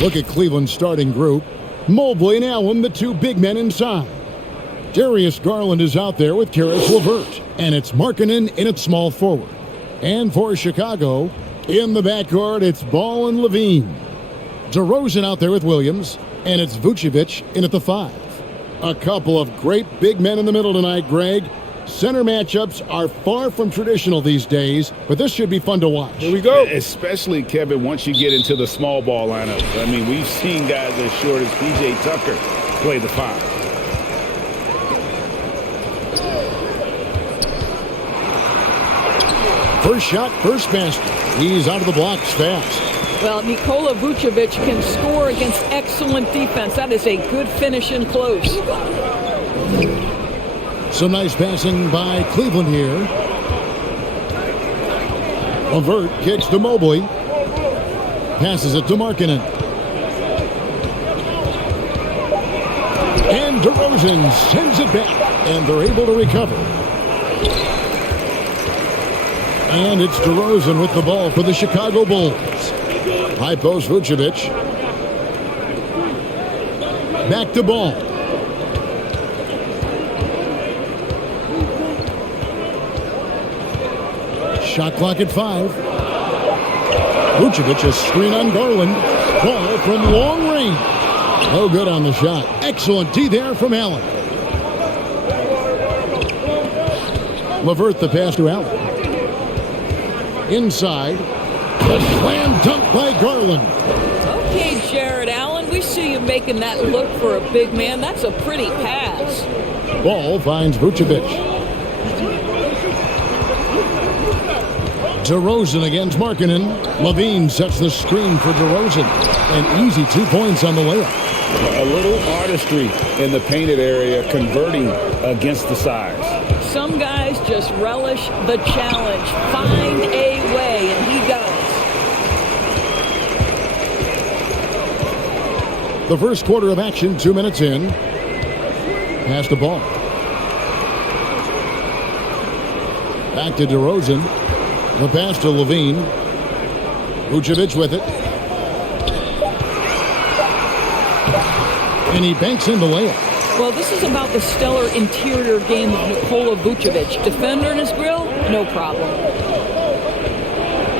Look at Cleveland's starting group. Mobley and Allen, the two big men inside. Darius Garland is out there with Karis LeVert. And it's Markkanen in at small forward. And for Chicago, in the backcourt, it's Ball and Levine. DeRozan out there with Williams. And it's Vucevic in at the 5. A couple of great big men in the middle tonight, Greg. Center matchups are far from traditional these days, but this should be fun to watch. Here we go. Especially, Kevin, once you get into the small ball lineup. I mean, we've seen guys as short as P.J. Tucker play the 5. First shot, first basket. He's out of the blocks fast. Well, Nikola Vucevic can score against excellent defense. That is a good finish in close. Some nice passing by Cleveland here. LeVert kicks to Mobley. Passes it to Markkanen. And DeRozan sends it back. And they're able to recover. And it's DeRozan with the ball for the Chicago Bulls. High post Vucevic. Back to Ball. Shot clock at 5. Vucevic, a screen on Garland. Ball from long range. No good on the shot. Excellent D there from Allen. LeVert the pass to Allen. Inside. The slam dunk by Garland. Okay, Jared Allen, we see you making that look for a big man. That's a pretty pass. Ball finds Vucevic. DeRozan against Markkanen. Levine sets the screen for DeRozan. An easy 2 points on the layup. A little artistry in the painted area, converting against the size. Some guys just relish the challenge. Find a way, and he does. The first quarter of action, 2 minutes in. Pass the ball. Back to DeRozan. The pass to Levine. Vucevic with it. And he banks in the layup. Well, this is about the stellar interior game of Nikola Vucevic. Defender in his grill, no problem.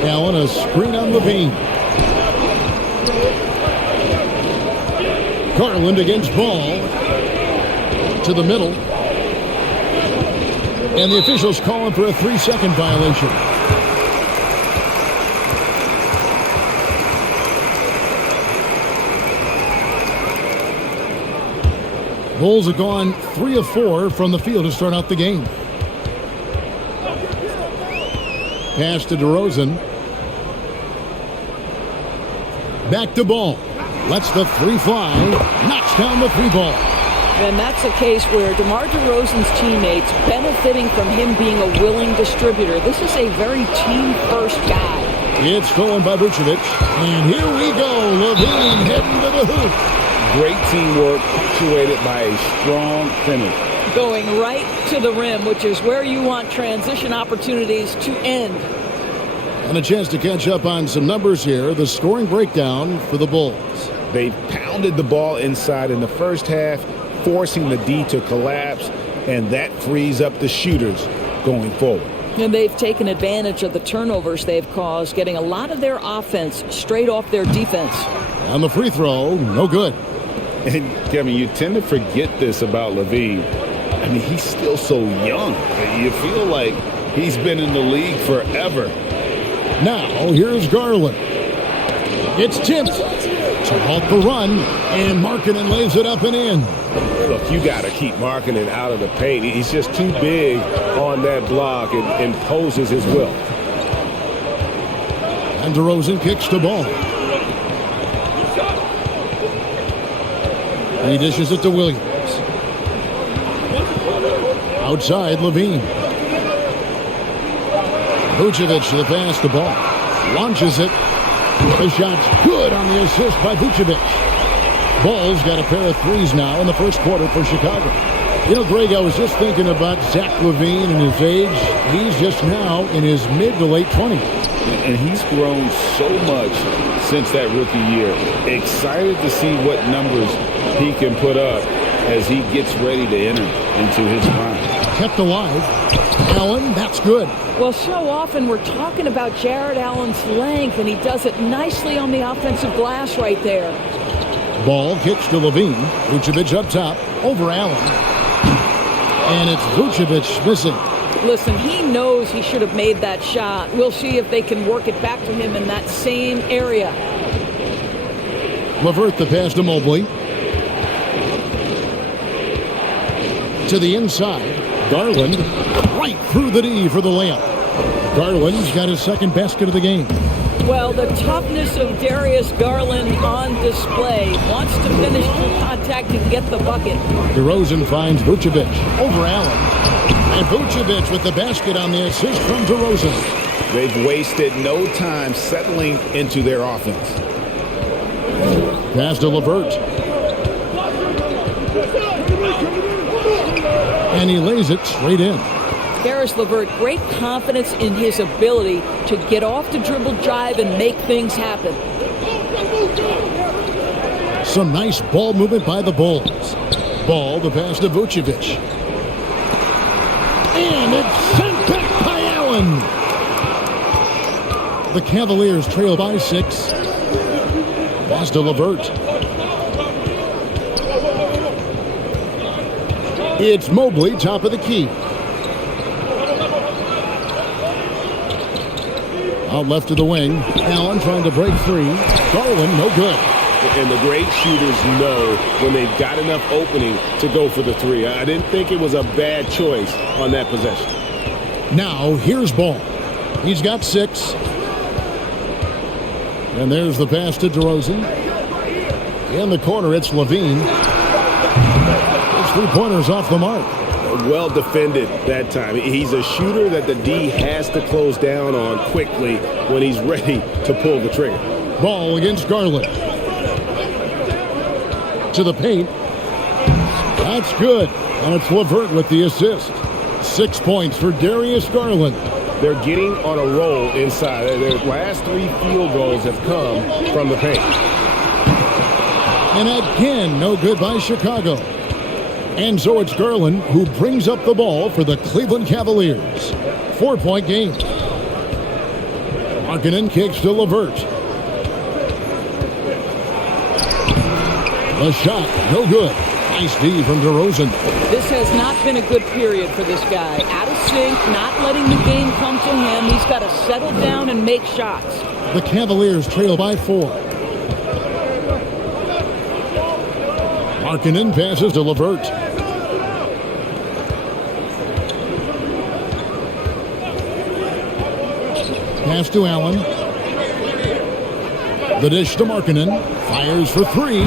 Allen, a screen on Levine. Garland against Ball. To the middle. And the officials calling for a 3-second violation. Bulls have gone 3 of 4 from the field to start out the game. Pass to DeRozan. Back to Ball. Lets the 3 fly. Knocks down the 3 ball. And that's a case where DeMar DeRozan's teammates benefiting from him being a willing distributor. This is a very team-first guy. It's stolen by Vucevic. And here we go. Levine heading to the hoop. Great teamwork, punctuated by a strong finish. Going right to the rim, which is where you want transition opportunities to end. And a chance to catch up on some numbers here. The scoring breakdown for the Bulls. They pounded the ball inside in the first half, forcing the D to collapse, and that frees up the shooters going forward. And they've taken advantage of the turnovers they've caused, getting a lot of their offense straight off their defense. On the free throw, no good. And, Kevin, you tend to forget this about Levine. I mean, he's still so young. You feel like he's been in the league forever. Now, here's Garland. It's tipped to halt the run, and Markkanen lays it up and in. Look, you got to keep Markkanen out of the paint. He's just too big on that block and imposes his will. And DeRozan kicks the ball. He dishes it to Williams. Outside, Levine. Vucevic to the pass, the ball. Launches it. The shot's good on the assist by Vucevic. Ball's got a pair of threes now in the first quarter for Chicago. You know, Greg, I was just thinking about Zach LaVine and his age. He's just now in his mid to late 20s. And he's grown so much since that rookie year. Excited to see what numbers he can put up as he gets ready to enter into his prime. Kept alive. Allen, that's good. Well, so often we're talking about Jared Allen's length, and he does it nicely on the offensive glass right there. Ball kicks to LaVine. Vucevic up top, over Allen. And it's Vucevic missing. Listen, he knows he should have made that shot. We'll see if they can work it back to him in that same area. LeVert the pass to Mobley. To the inside. Garland right through the D for the layup. Garland's got his second basket of the game. Well, the toughness of Darius Garland on display. Wants to finish through contact and get the bucket. DeRozan finds Vucevic over Allen. And Vucevic with the basket on the assist from DeRozan. They've wasted no time settling into their offense. Pass to LeVert. And he lays it straight in. Caris LeVert, great confidence in his ability to get off the dribble drive and make things happen. Some nice ball movement by the Bulls. Ball, the pass to Vucevic. And it's sent back by Allen. The Cavaliers trail by 6. Pass to LeVert. It's Mobley, top of the key. Out left to the wing. Allen trying to break free. Garland, no good. And the great shooters know when they've got enough opening to go for the three. I didn't think it was a bad choice on that possession. Now, here's Ball. He's got 6. And there's the pass to DeRozan. In the corner, it's LaVine. His three-pointers off the mark. Well defended that time. He's a shooter that the D has to close down on quickly when he's ready to pull the trigger. Ball against Garland. To the paint. That's good. And it's LeVert with the assist. 6 points for Darius Garland. They're getting on a roll inside. Their last 3 field goals have come from the paint. And again, no good by Chicago. And so it's Garland who brings up the ball for the Cleveland Cavaliers. 4-point game. Markkanen kicks to LeVert. The shot, no good. Nice D from DeRozan. This has not been a good period for this guy. Out of sync, not letting the game come to him. He's got to settle down and make shots. The Cavaliers trail by 4. Markkanen passes to LeVert. Pass to Allen. The dish to Markkanen. Fires for 3.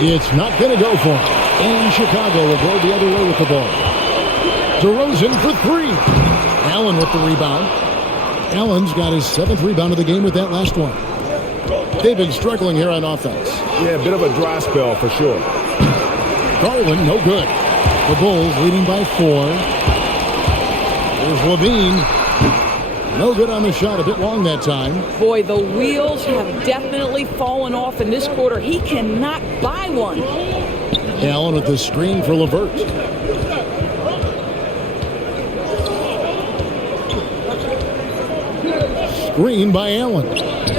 It's not going to go for him. And Chicago will go the other way with the ball. DeRozan for 3. Allen with the rebound. Allen's got his 7th rebound of the game with that last one. They've been struggling here on offense. Yeah, a bit of a dry spell for sure. Garland, no good. The Bulls leading by 4. There's LaVine. No good on the shot, a bit long that time. Boy, the wheels have definitely fallen off in this quarter. He cannot buy one. Allen with the screen for LeVert. Screen by Allen.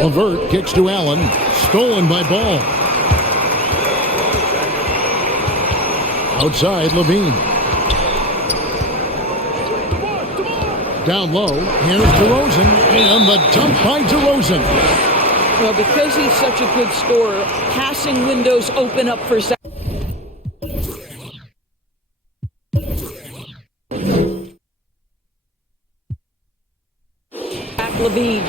LeVert kicks to Allen. Stolen by Ball. Outside, LaVine. Down low, here's DeRozan, and the dunk by DeRozan. Well, because he's such a good scorer, passing windows open up for Zach. LaVine.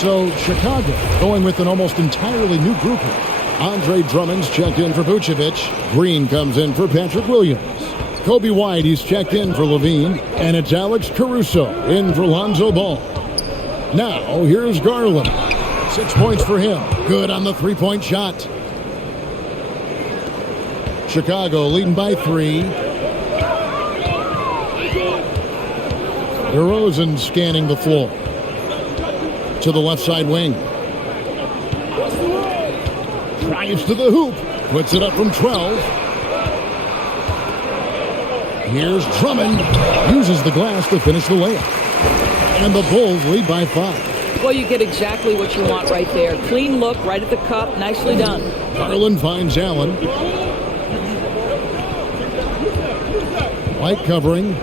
So Chicago going with an almost entirely new group here. Andre Drummond's checked in for Vucevic. Green comes in for Patrick Williams. Kobe White, he's checked in for Levine. And it's Alex Caruso in for Lonzo Ball. Now, here's Garland. 6 points for him. Good on the three-point shot. Chicago leading by 3. DeRozan scanning the floor. To the left side wing. Drives to the hoop. Puts it up from 12. Here's Drummond. Uses the glass to finish the layup. And the Bulls lead by 5. Well, you get exactly what you want right there. Clean look, right at the cup. Nicely done. Garland finds Allen. White covering.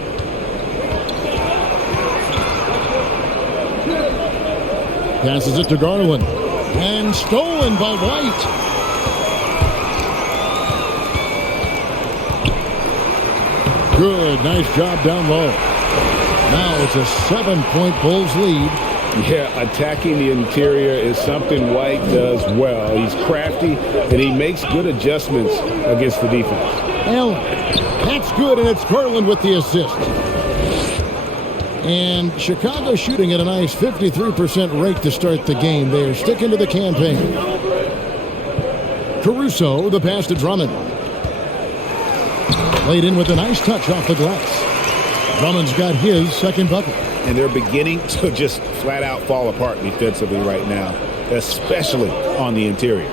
Passes it to Garland. And stolen by White. Good, nice job down low. Now it's a 7-point Bulls lead. Yeah, attacking the interior is something White does well. He's crafty, and he makes good adjustments against the defense. Allen, that's good, and it's Garland with the assist. And Chicago shooting at a nice 53% rate to start the game. They're sticking to the campaign. Caruso, the pass to Drummond. Laid in with a nice touch off the glass. Drummond's got his second bucket. And they're beginning to just flat out fall apart defensively right now, especially on the interior.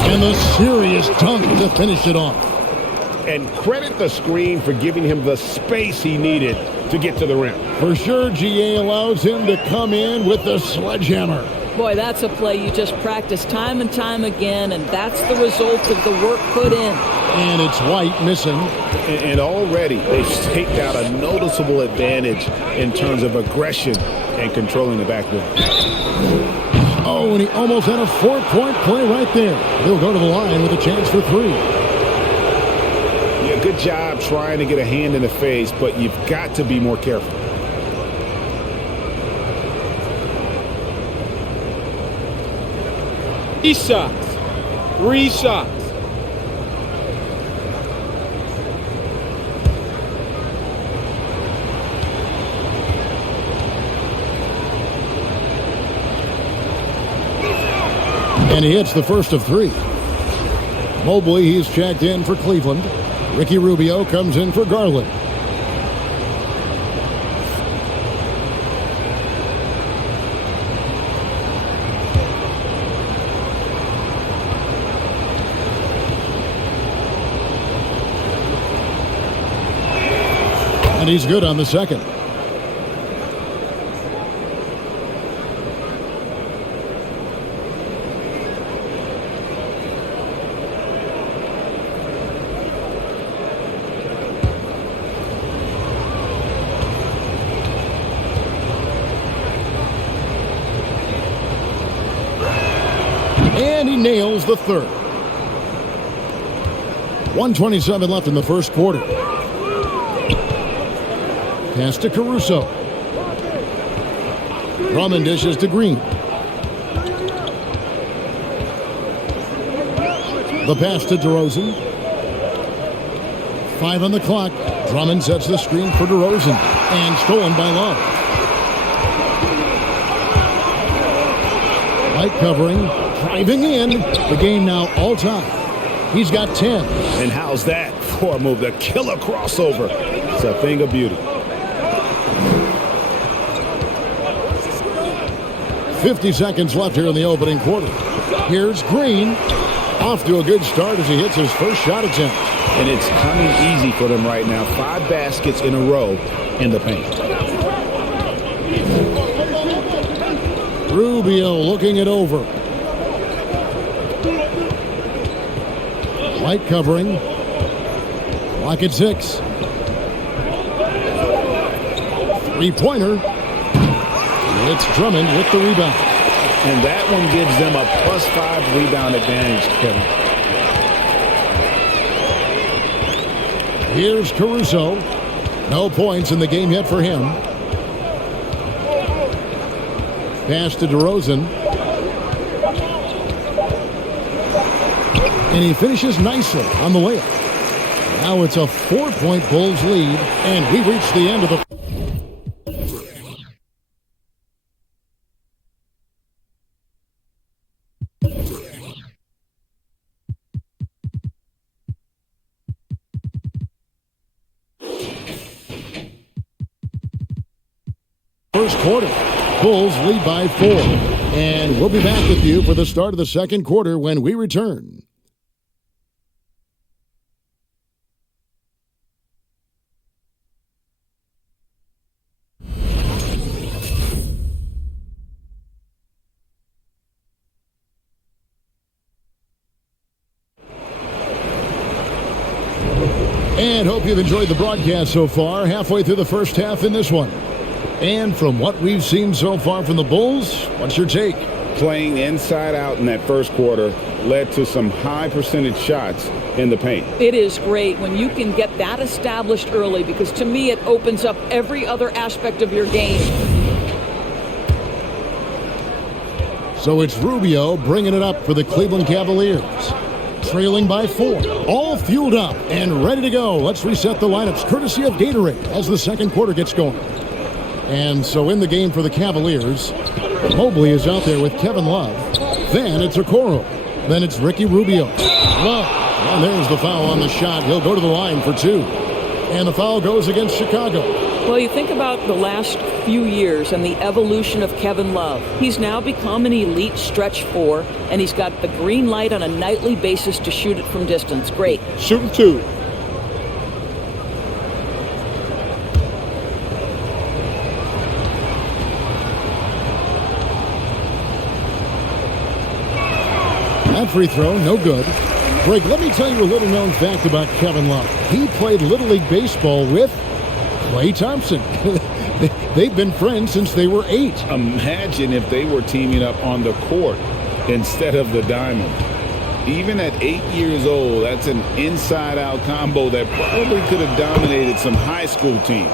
And a serious dunk to finish it off. And credit the screen for giving him the space he needed to get to the rim. For sure, GA allows him to come in with the sledgehammer. Boy, that's a play you just practice time and time again, and that's the result of the work put in. And it's White missing. And already they've staked out a noticeable advantage in terms of aggression and controlling the backboard. Oh, and he almost had a 4-point play right there. He'll go to the line with a chance for 3. Yeah, good job trying to get a hand in the face, but you've got to be more careful. Shots. 3 shots. And he hits the first of 3. Mobley, he's checked in for Cleveland. Ricky Rubio comes in for Garland. And he's good on the second. And he nails the third. 1:27 left in the first quarter. Pass to Caruso. Drummond dishes to Green. The pass to DeRozan. 5 on the clock. Drummond sets the screen for DeRozan. And stolen by Love. White covering. Driving in. The game now all time. He's got 10. And how's that for a move? The killer crossover. It's a thing of beauty. 50 seconds left here in the opening quarter. Here's Green. Off to a good start as he hits his first shot attempt. And it's coming easy for them right now. 5 baskets in a row in the paint. Rubio looking it over. White covering. Clock at 6. 3-pointer. It's Drummond with the rebound. And that one gives them a +5 rebound advantage, Kevin. Here's Caruso. No points in the game yet for him. Pass to DeRozan. And he finishes nicely on the layup. Now it's a 4-point Bulls lead, and we reach the end of the first quarter. Bulls lead by 4. And we'll be back with you for the start of the second quarter when we return. And hope you've enjoyed the broadcast so far. Halfway through the first half in this one. And from what we've seen so far from the Bulls, what's your take? Playing inside out in that first quarter led to some high percentage shots in the paint. It is great when you can get that established early, because to me it opens up every other aspect of your game. So it's Rubio bringing it up for the Cleveland Cavaliers. Trailing by 4. All fueled up and ready to go. Let's reset the lineups courtesy of Gatorade as the second quarter gets going. And so in the game for the Cavaliers, Mobley is out there with Kevin Love. Then it's Okoro. Then it's Ricky Rubio. Love. And there's the foul on the shot. He'll go to the line for 2. And the foul goes against Chicago. Well, you think about the last few years and the evolution of Kevin Love. He's now become an elite stretch 4, and he's got the green light on a nightly basis to shoot it from distance. Great. Shooting 2. That free throw, no good. Greg, let me tell you a little known fact about Kevin Love. He played Little League Baseball with Klay Thompson. They've been friends since they were 8. Imagine if they were teaming up on the court instead of the diamond. Even at 8 years old, that's an inside-out combo that probably could have dominated some high school teams.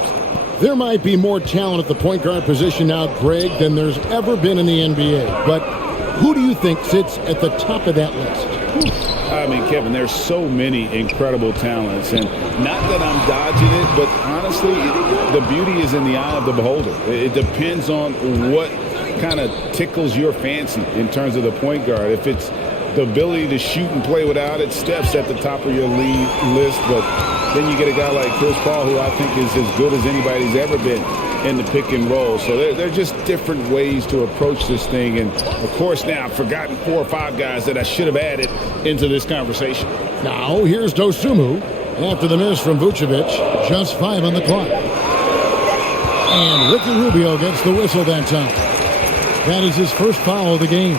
There might be more talent at the point guard position now, Greg, than there's ever been in the NBA. But who do you think sits at the top of that list? I mean, Kevin, there's so many incredible talents, and not that I'm dodging it, but honestly, the beauty is in the eye of the beholder. It depends on what kind of tickles your fancy in terms of the point guard. If it's the ability to shoot and play without it, Steph's at the top of your list, but then you get a guy like Chris Paul, who I think is as good as anybody's ever been in the pick and roll. So they're just different ways to approach this thing. And, of course, now I've forgotten 4 or 5 guys that I should have added into this conversation. Now here's Dosunmu after the miss from Vucevic. Just 5 on the clock. And Ricky Rubio gets the whistle that time. That is his first foul of the game.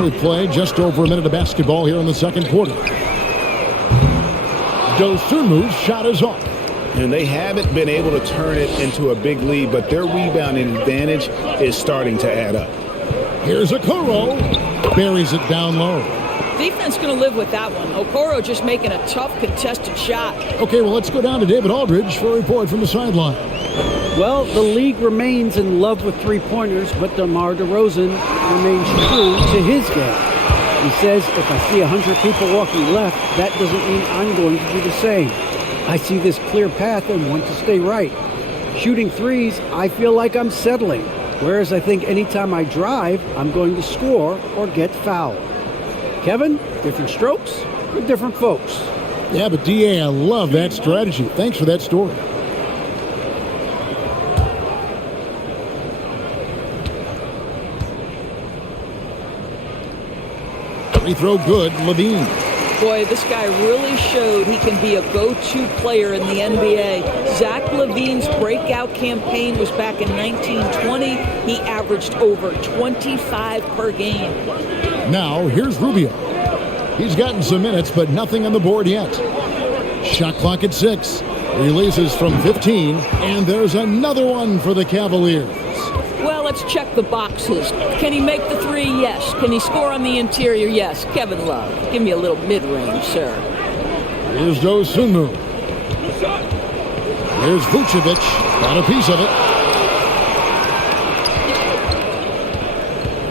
We play just over a minute of basketball here in the second quarter. Dosunmu's shot is off. And they haven't been able to turn it into a big lead, but their rebounding advantage is starting to add up. Here's Okoro. Buries it down low. Defense going to live with that one. Okoro just making a tough contested shot. Okay, well, let's go down to David Aldridge for a report from the sideline. Well, the league remains in love with three-pointers, but DeMar DeRozan remains true to his game. He says, if I see 100 people walking left, that doesn't mean I'm going to do the same. I see this clear path and want to stay right. Shooting threes, I feel like I'm settling, whereas I think anytime I drive, I'm going to score or get fouled. Kevin, different strokes for different folks. Yeah, but DA, I love that strategy. Thanks for that story. Free throw good, Levine. Boy, this guy really showed he can be a go-to player in the NBA. Zach LaVine's breakout campaign was back in 1920. He averaged over 25 per game. Now, here's Rubio. He's gotten some minutes, but nothing on the board yet. Shot clock at 6. Releases from 15, and there's another one for the Cavaliers. Well, let's check the boxes. Can he make the three? Yes. Can he score on the interior? Yes. Kevin Love, give me a little mid-range, sir. Here's Dosunmu. Here's Vucevic. Got a piece of it.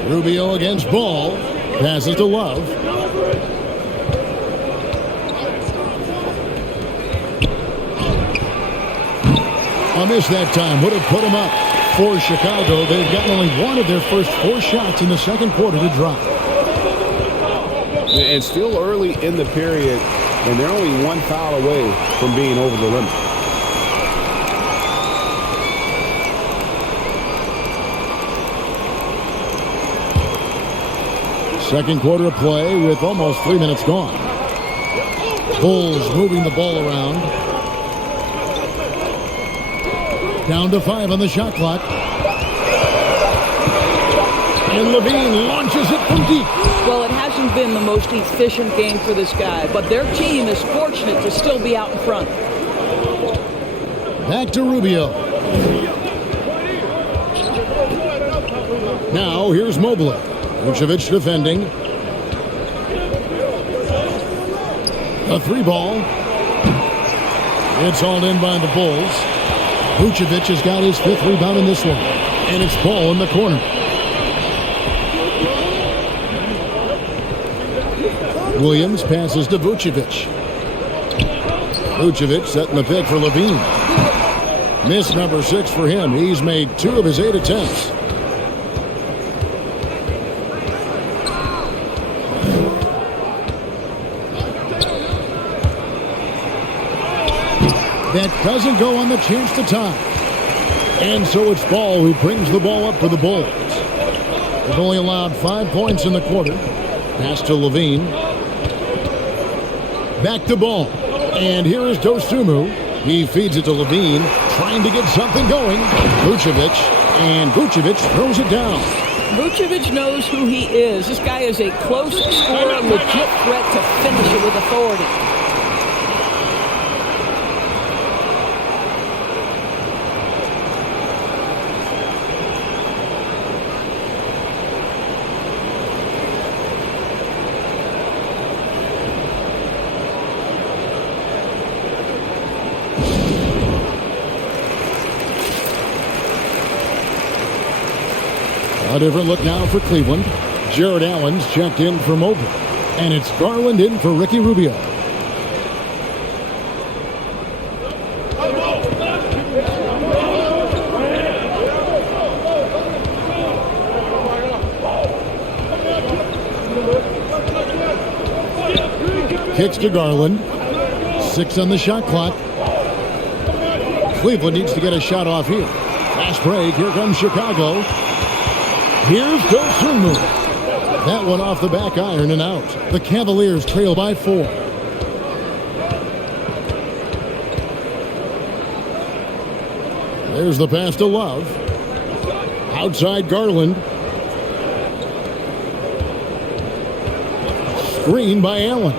Rubio against Ball. Passes to Love. A miss that time. Would have put him up for Chicago. They've gotten only one of their first 4 shots in the second quarter to drop. And still early in the period, and they're only 1 foul away from being over the limit. Second quarter of play with almost 3 minutes gone. Bulls moving the ball around. Down to 5 on the shot clock. And Levine launches it from deep. Well, it hasn't been the most efficient game for this guy, but their team is fortunate to still be out in front. Back to Rubio. Now here's Mobley. Vucevic defending. A 3-ball. It's hauled in by the Bulls. Vucevic has got his 5th rebound in this one. And it's Ball in the corner. Williams passes to Vucevic. Vucevic setting the pick for Levine. Miss number 6 for him. He's made 2 of his 8 attempts. That doesn't go on the chance to tie. And so it's Ball who brings the ball up for the Bulls. They've only allowed 5 points in the quarter. Pass to Levine. Back to Ball. And here is Dosunmu. He feeds it to Levine, trying to get something going. Vucevic. And Vucevic throws it down. Vucevic knows who he is. This guy is a close scorer, legit threat to finish it with authority. A different look now for Cleveland. Jared Allen's checked in for Mobley. And it's Garland in for Ricky Rubio. Kicks to Garland. 6 on the shot clock. Cleveland needs to get a shot off here. Fast break. Here comes Chicago. Here's Dosunmu. That one off the back iron and out. The Cavaliers trail by 4. There's the pass to Love. Outside Garland. Screen by Allen.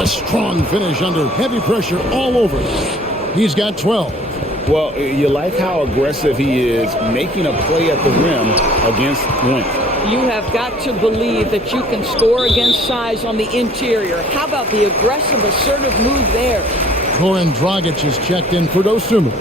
A strong finish under heavy pressure all over. He's got 12. Well, you like how aggressive he is making a play at the rim against length. You have got to believe that you can score against size on the interior. How about the aggressive, assertive move there? Goran Dragic is checked in for Dosunmu.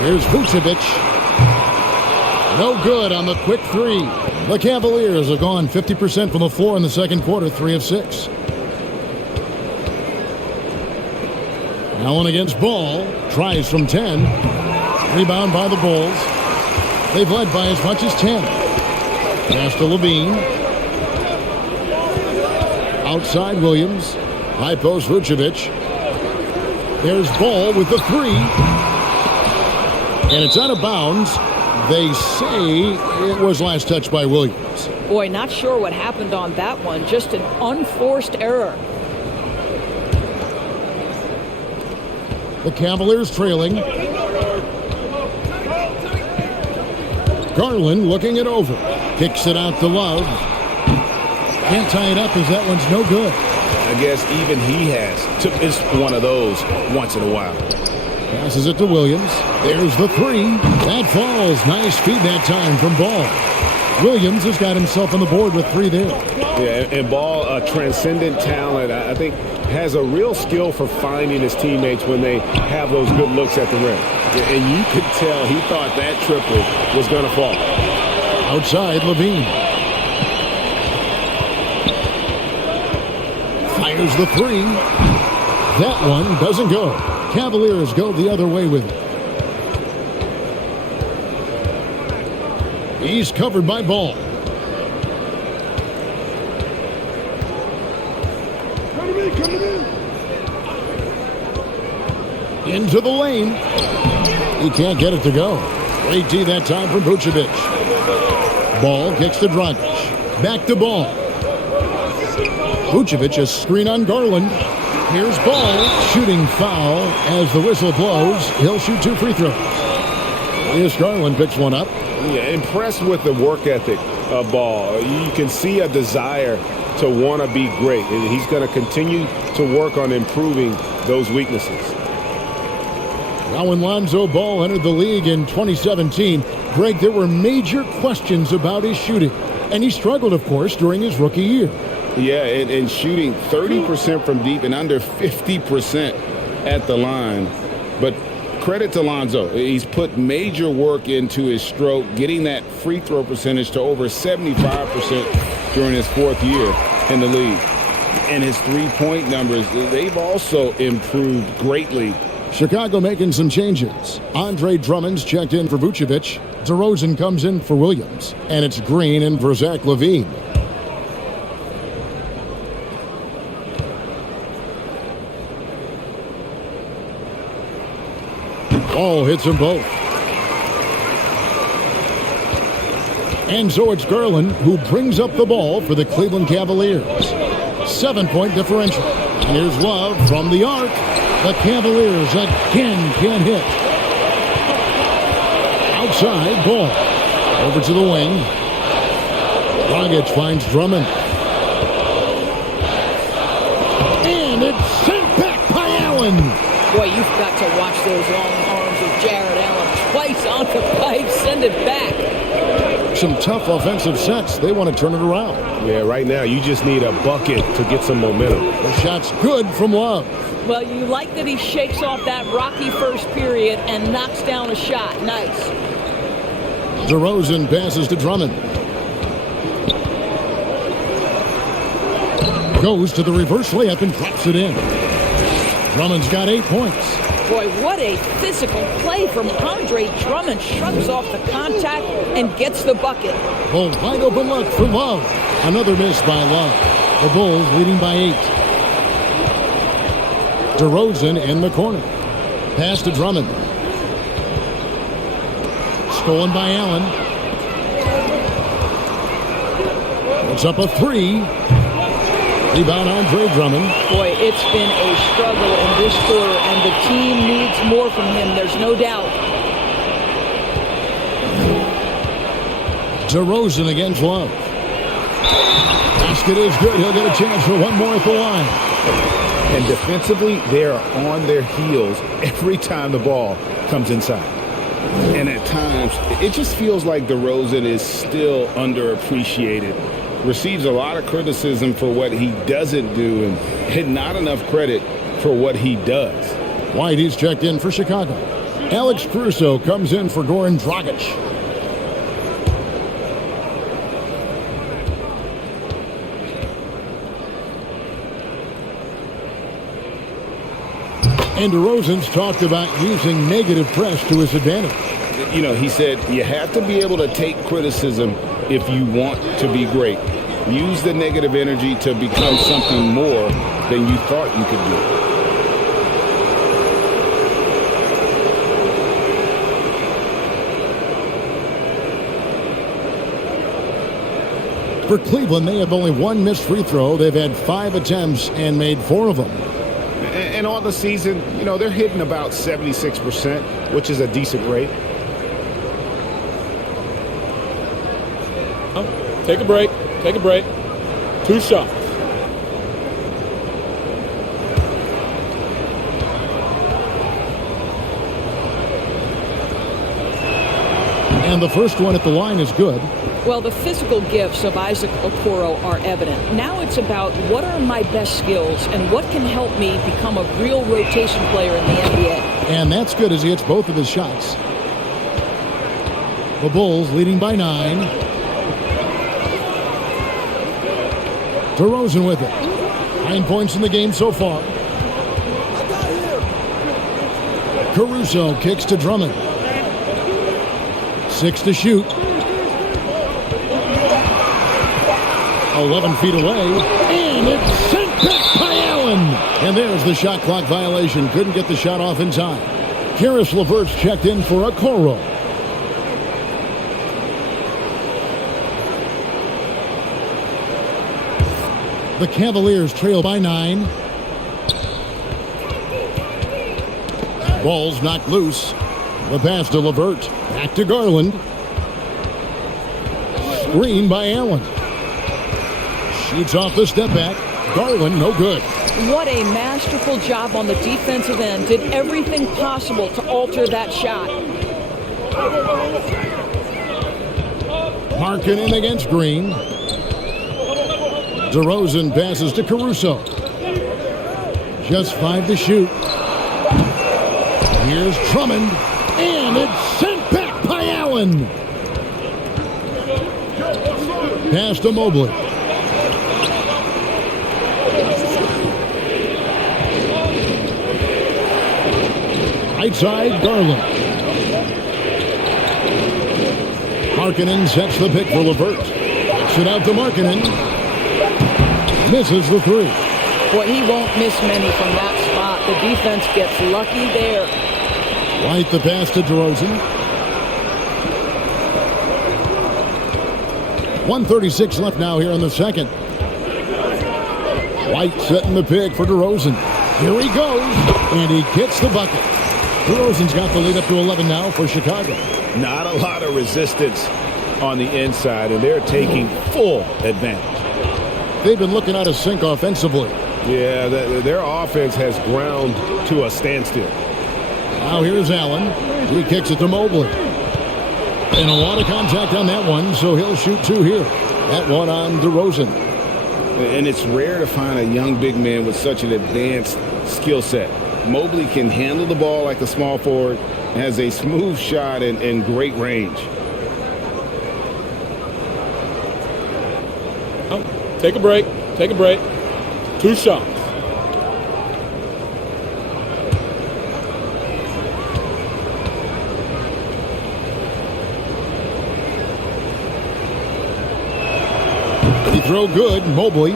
Here's Vucevic. No good on the quick 3. The Cavaliers have gone 50% from the floor in the second quarter, 3 of 6. Allen against Ball. Tries from 10. Rebound by the Bulls. They've led by as much as 10. Pass to Levine. Outside Williams. High post Vucevic. There's Ball with the 3. And it's out of bounds. They say it was last touched by Williams. Boy, not sure what happened on that one. Just an unforced error. The Cavaliers trailing. Garland looking it over. Kicks it out to Love. Can't tie it up as that one's no good. I guess even he has to miss one of those once in a while. Passes it to Williams. There's the three. That falls. Nice feed that time from Ball. Williams has got himself on the board with three there. Yeah, and Ball, a transcendent talent, I think, has a real skill for finding his teammates when they have those good looks at the rim. And you could tell he thought that triple was going to fall. Outside, Levine. Fires the three. That one doesn't go. Cavaliers go the other way with it. He's covered by Ball. Into the lane. He can't get it to go. Great D that time from Vucevic. Ball kicks to Dragic. Back to Ball. Vucevic a screen on Garland. Here's Ball. Shooting foul as the whistle blows. He'll shoot 2 free throws. Here's Garland picks one up. Yeah, impressed with the work ethic of Ball. You can see a desire to want to be great. And he's going to continue to work on improving those weaknesses. Now when Lonzo Ball entered the league in 2017, Greg, there were major questions about his shooting. And he struggled, of course, during his rookie year. Yeah, and shooting 30% from deep and under 50% at the line. But credit to Lonzo. He's put major work into his stroke, getting that free throw percentage to over 75% during his 4th year in the league. And his three-point numbers, they've also improved greatly. Chicago making some changes. Andre Drummond's checked in for Vucevic. DeRozan comes in for Williams. And it's Green in for Zach LaVine. Ball hits them both. And so it's Garland who brings up the ball for the Cleveland Cavaliers. 7-point differential. Here's Love from the arc. The Cavaliers again can't hit. Outside, Ball. Over to the wing. Dragic finds Drummond. And it's sent back by Allen. Boy, you've got to watch those long arms of Jared Allen. Twice on the pipe, send it back. Some tough offensive sets. They want to turn it around. Yeah, right now you just need a bucket to get some momentum. The shot's good from Love. Well, you like that he shakes off that rocky first period and knocks down a shot. Nice. DeRozan passes to Drummond. Goes to the reverse layup and drops it in. Drummond's got 8 points. Boy, what a physical play from Andre Drummond. Shrugs off the contact and gets the bucket. Oh, wide open look for Love. Another miss by Love. The Bulls leading by 8. DeRozan in the corner. Pass to Drummond. Stolen by Allen. Puts up a 3. Rebound Andre Drummond. Boy, it's been a struggle in this quarter, and the team needs more from him. There's no doubt. DeRozan against Love. Basket is good. He'll get a chance for one more at the line. And defensively, they are on their heels every time the ball comes inside. And at times, it just feels like DeRozan is still underappreciated. Receives a lot of criticism for what he doesn't do and not enough credit for what he does. Whitey's checked in for Chicago. Alex Caruso comes in for Goran Dragic. And DeRozan's talked about using negative press to his advantage. You know, he said you have to be able to take criticism if you want to be great. Use the negative energy to become something more than you thought you could do. For Cleveland, they have only one missed free throw. They've had 5 attempts and made 4 of them. And on the season, you know, they're hitting about 76%, which is a decent rate. Take a break. Take a break. 2 shots. And the first one at the line is good. Well, the physical gifts of Isaac Okoro are evident. Now it's about what are my best skills and what can help me become a real rotation player in the NBA. And that's good as he hits both of his shots. The Bulls leading by 9. DeRozan with it. 9 points in the game so far. Caruso kicks to Drummond. 6 to shoot. 11 feet away. And it's sent back by Allen. And there's the shot clock violation. Couldn't get the shot off in time. Karis LeVert's checked in for Okoro. The Cavaliers trail by 9. Ball's knocked loose. The pass to LeVert. Back to Garland. Screen by Allen. Shoots off the step back. Garland, no good. What a masterful job on the defensive end. Did everything possible to alter that shot. Markkanen against Green. DeRozan passes to Caruso. Just 5 to shoot. Here's Drummond. And it's sent back by Allen. Pass to Mobley. Right side, Garland. Markkanen sets the pick for LeVert. Kicks it out to Markkanen. Misses the 3. Boy, he won't miss many from that spot. The defense gets lucky there. White the pass to DeRozan. 1:36 left now here in the second. White setting the pick for DeRozan. Here he goes, and he gets the bucket. DeRozan's got the lead up to 11 now for Chicago. Not a lot of resistance on the inside, and they're taking full advantage. They've been looking out of sync offensively. Yeah, their offense has ground to a standstill. Now here's Allen. He kicks it to Mobley. And a lot of contact on that one, so he'll shoot 2 here. That one on DeRozan. And it's rare to find a young big man with such an advanced skill set. Mobley can handle the ball like a small forward, has a smooth shot and great range. Take a break. Take a break. 2 shots. He throw good, Mobley.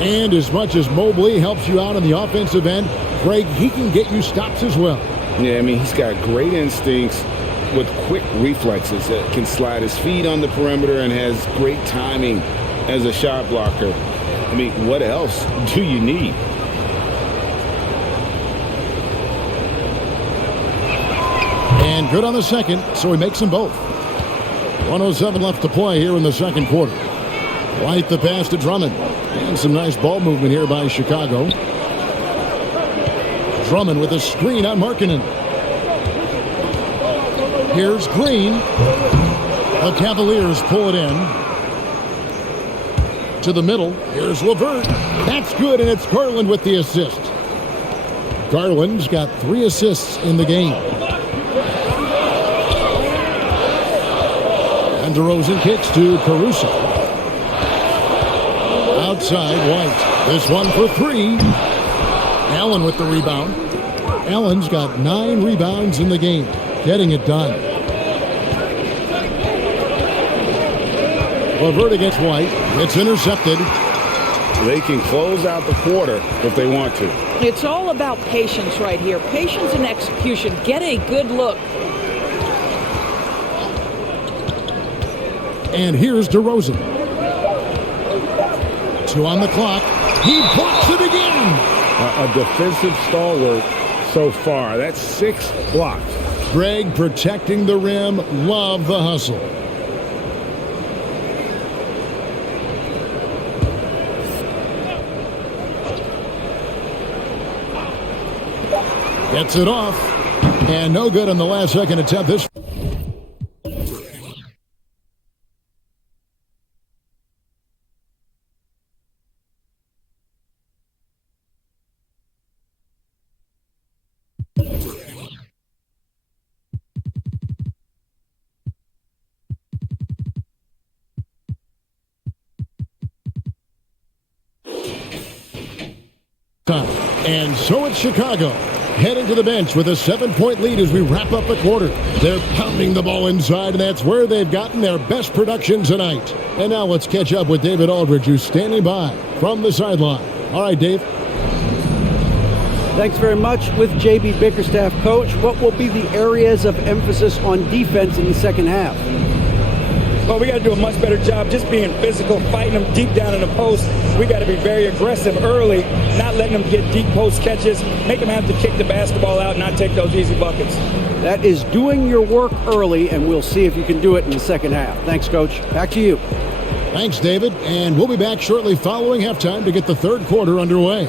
And as much as Mobley helps you out on the offensive end, Greg, he can get you stops as well. Yeah, I mean, he's got great instincts with quick reflexes. Can slide his feet on the perimeter and has great timing as a shot blocker. I mean, what else do you need? And good on the second, so he makes them both. 1:07 left to play here in the second quarter. White the pass to Drummond. And some nice ball movement here by Chicago. Drummond with a screen on Markkanen. Here's Green. The Cavaliers pull it in. To the middle. Here's LeVert. That's good, and it's Garland with the assist. Garland's got 3 assists in the game. And DeRozan kicks to Caruso. Outside, White. This one for 3. Allen with the rebound. Allen's got 9 rebounds in the game. Getting it done. LeVert against White. It's intercepted. They can close out the quarter if they want to. It's all about patience right here. Patience and execution. Get a good look. And here's DeRozan. 2 on the clock. He blocks it again. A defensive stalwart so far. That's 6 blocks. Greg protecting the rim. Love the hustle. Gets it off. And no good on the last second attempt. This And so it's Chicago, heading to the bench with a 7-point lead as we wrap up the quarter. They're pounding the ball inside, and that's where they've gotten their best production tonight. And now let's catch up with David Aldridge, who's standing by from the sideline. All right, Dave. Thanks very much. With J.B. Bickerstaff, Coach, what will be the areas of emphasis on defense in the second half? Well, we got to do a much better job just being physical, fighting them deep down in the post. We got to be very aggressive early, not letting them get deep post catches, make them have to kick the basketball out, not take those easy buckets. That is doing your work early, and we'll see if you can do it in the second half. Thanks, Coach. Back to you. Thanks, David. And we'll be back shortly following halftime to get the third quarter underway.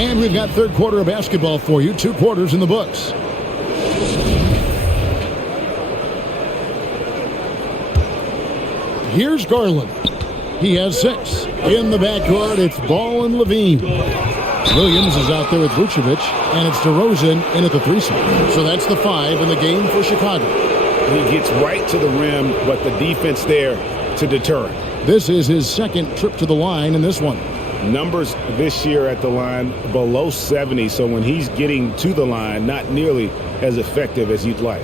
And we've got third quarter of basketball for you. 2 quarters in the books. Here's Garland. He has 6. In the backcourt, it's Ball and Levine. Williams is out there with Vucevic, and it's DeRozan in at the 3 spot. So that's the 5 in the game for Chicago. He gets right to the rim, but the defense there to deter him. This is his second trip to the line in this one. Numbers this year at the line below 70, so when he's getting to the line, not nearly as effective as you'd like.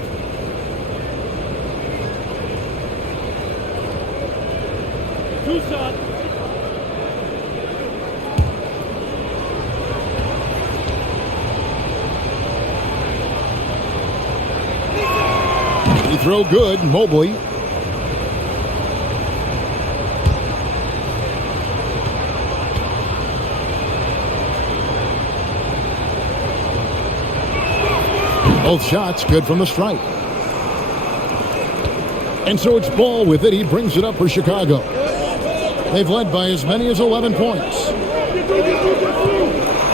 He throw good, Mobley. Both shots good from the stripe. And so it's Ball with it. He brings it up for Chicago. They've led by as many as 11 points.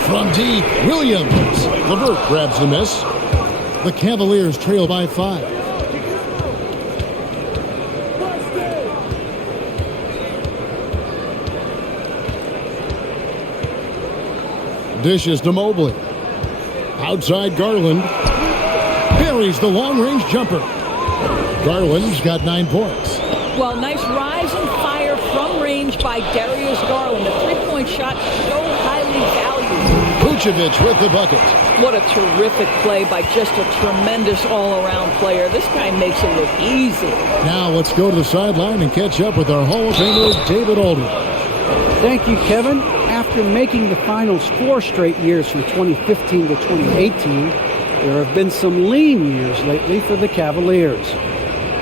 From deep, Williams. LeVert grabs the miss. The Cavaliers trail by 5. Dishes to Mobley. Outside Garland. Buries the long-range jumper. Garland's got 9 points. Well, nice rise and fire from range by Darius Garland. The three-point shot so highly valued. Vucevic with the bucket. What a terrific play by just a tremendous all-around player. This guy makes it look easy. Now let's go to the sideline and catch up with our Hall of Famer, David Aldridge. Thank you, Kevin. After making the finals 4 straight years from 2015 to 2018, there have been some lean years lately for the Cavaliers.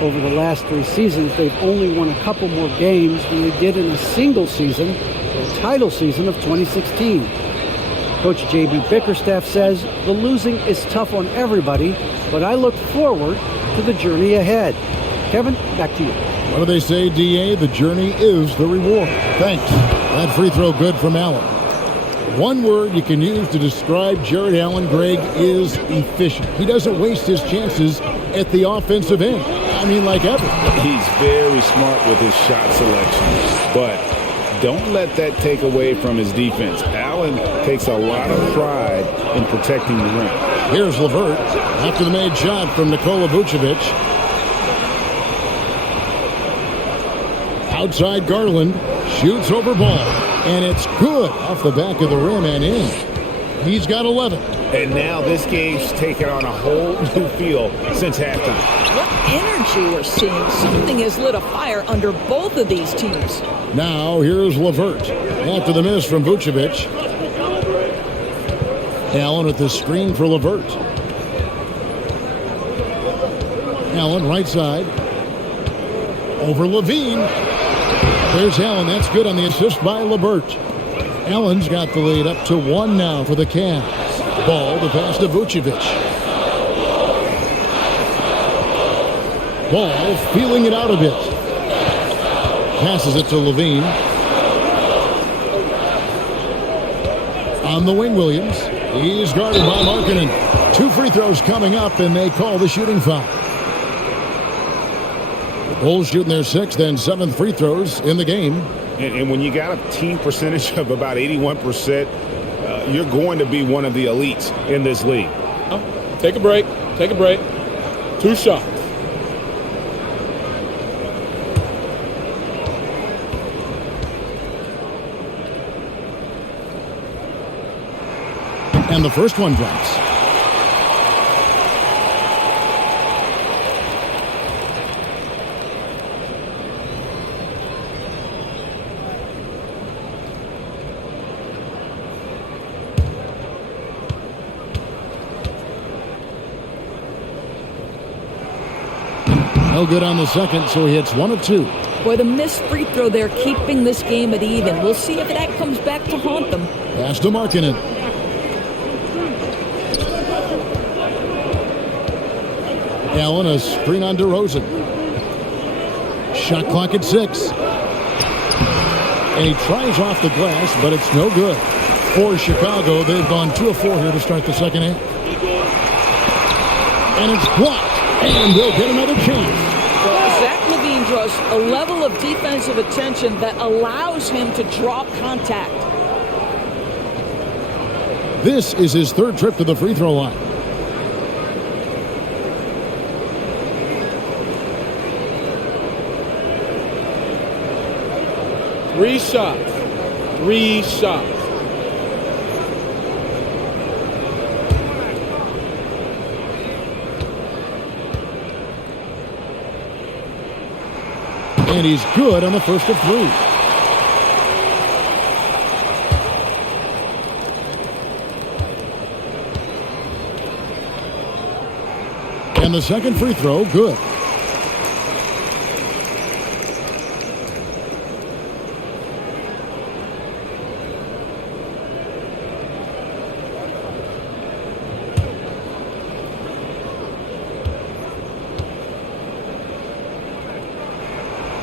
Over the last 3 seasons, they've only won a couple more games than they did in a single season, their title season of 2016. Coach J.B. Bickerstaff says the losing is tough on everybody, but I look forward to the journey ahead. Kevin, back to you. What do they say, D.A.? The journey is the reward. Thanks. That free throw good from Allen. One word you can use to describe Jared Allen, Greg, is efficient. He doesn't waste his chances at the offensive end. I mean, like ever. He's very smart with his shot selection, but don't let that take away from his defense. Allen takes a lot of pride in protecting the rim. Here's LeVert after the made shot from Nikola Vucevic. Outside Garland, shoots over Ball, and it's good off the back of the rim and in. He's got 11. And now this game's taken on a whole new feel since halftime. What energy we're seeing. Something has lit a fire under both of these teams. Now here's LeVert after the miss from Vucevic. Allen with the screen for LeVert. Allen right side. Over Levine. There's Allen. That's good on the assist by LeVert. Allen's got the lead up to 1 now for the Cavs. Ball to pass to Vucevic. Ball feeling it out a bit. Passes it to Levine. On the wing, Williams. He's guarded by Markkanen. 2 free throws coming up, and they call the shooting foul. The Bulls shooting their 6th and 7th free throws in the game. And when you got a team percentage of about 81%, you're going to be one of the elites in this league. Take a break. Take a break. 2 shots. And the first one drops. No good on the second, so he hits 1 of 2. Boy, the missed free throw there keeping this game at even. We'll see if that comes back to haunt them. Pass to Markkanen. Allen, a screen on DeRozan. Shot clock at 6. And he tries off the glass, but it's no good. For Chicago, they've gone 2 of 4 here to start the second half. And it's blocked. And they'll get another chance. Well, Zach LaVine draws a level of defensive attention that allows him to draw contact. This is his 3rd trip to the free throw line. Three shots. 3 shots. And he's good on the first of 3. And the second free throw, good.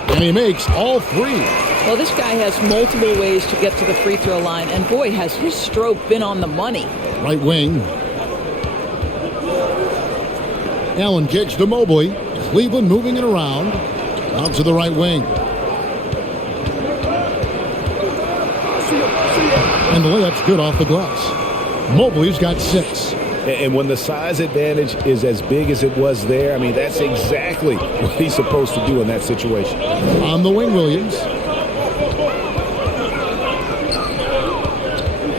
And he makes all 3. Well, this guy has multiple ways to get to the free throw line, and boy, has his stroke been on the money. Right wing. Allen kicks to Mobley. Cleveland moving it around. Out to the right wing. And the layup's good off the glass. Mobley's got 6. And when the size advantage is as big as it was there, I mean, that's exactly what he's supposed to do in that situation. On the wing, Williams.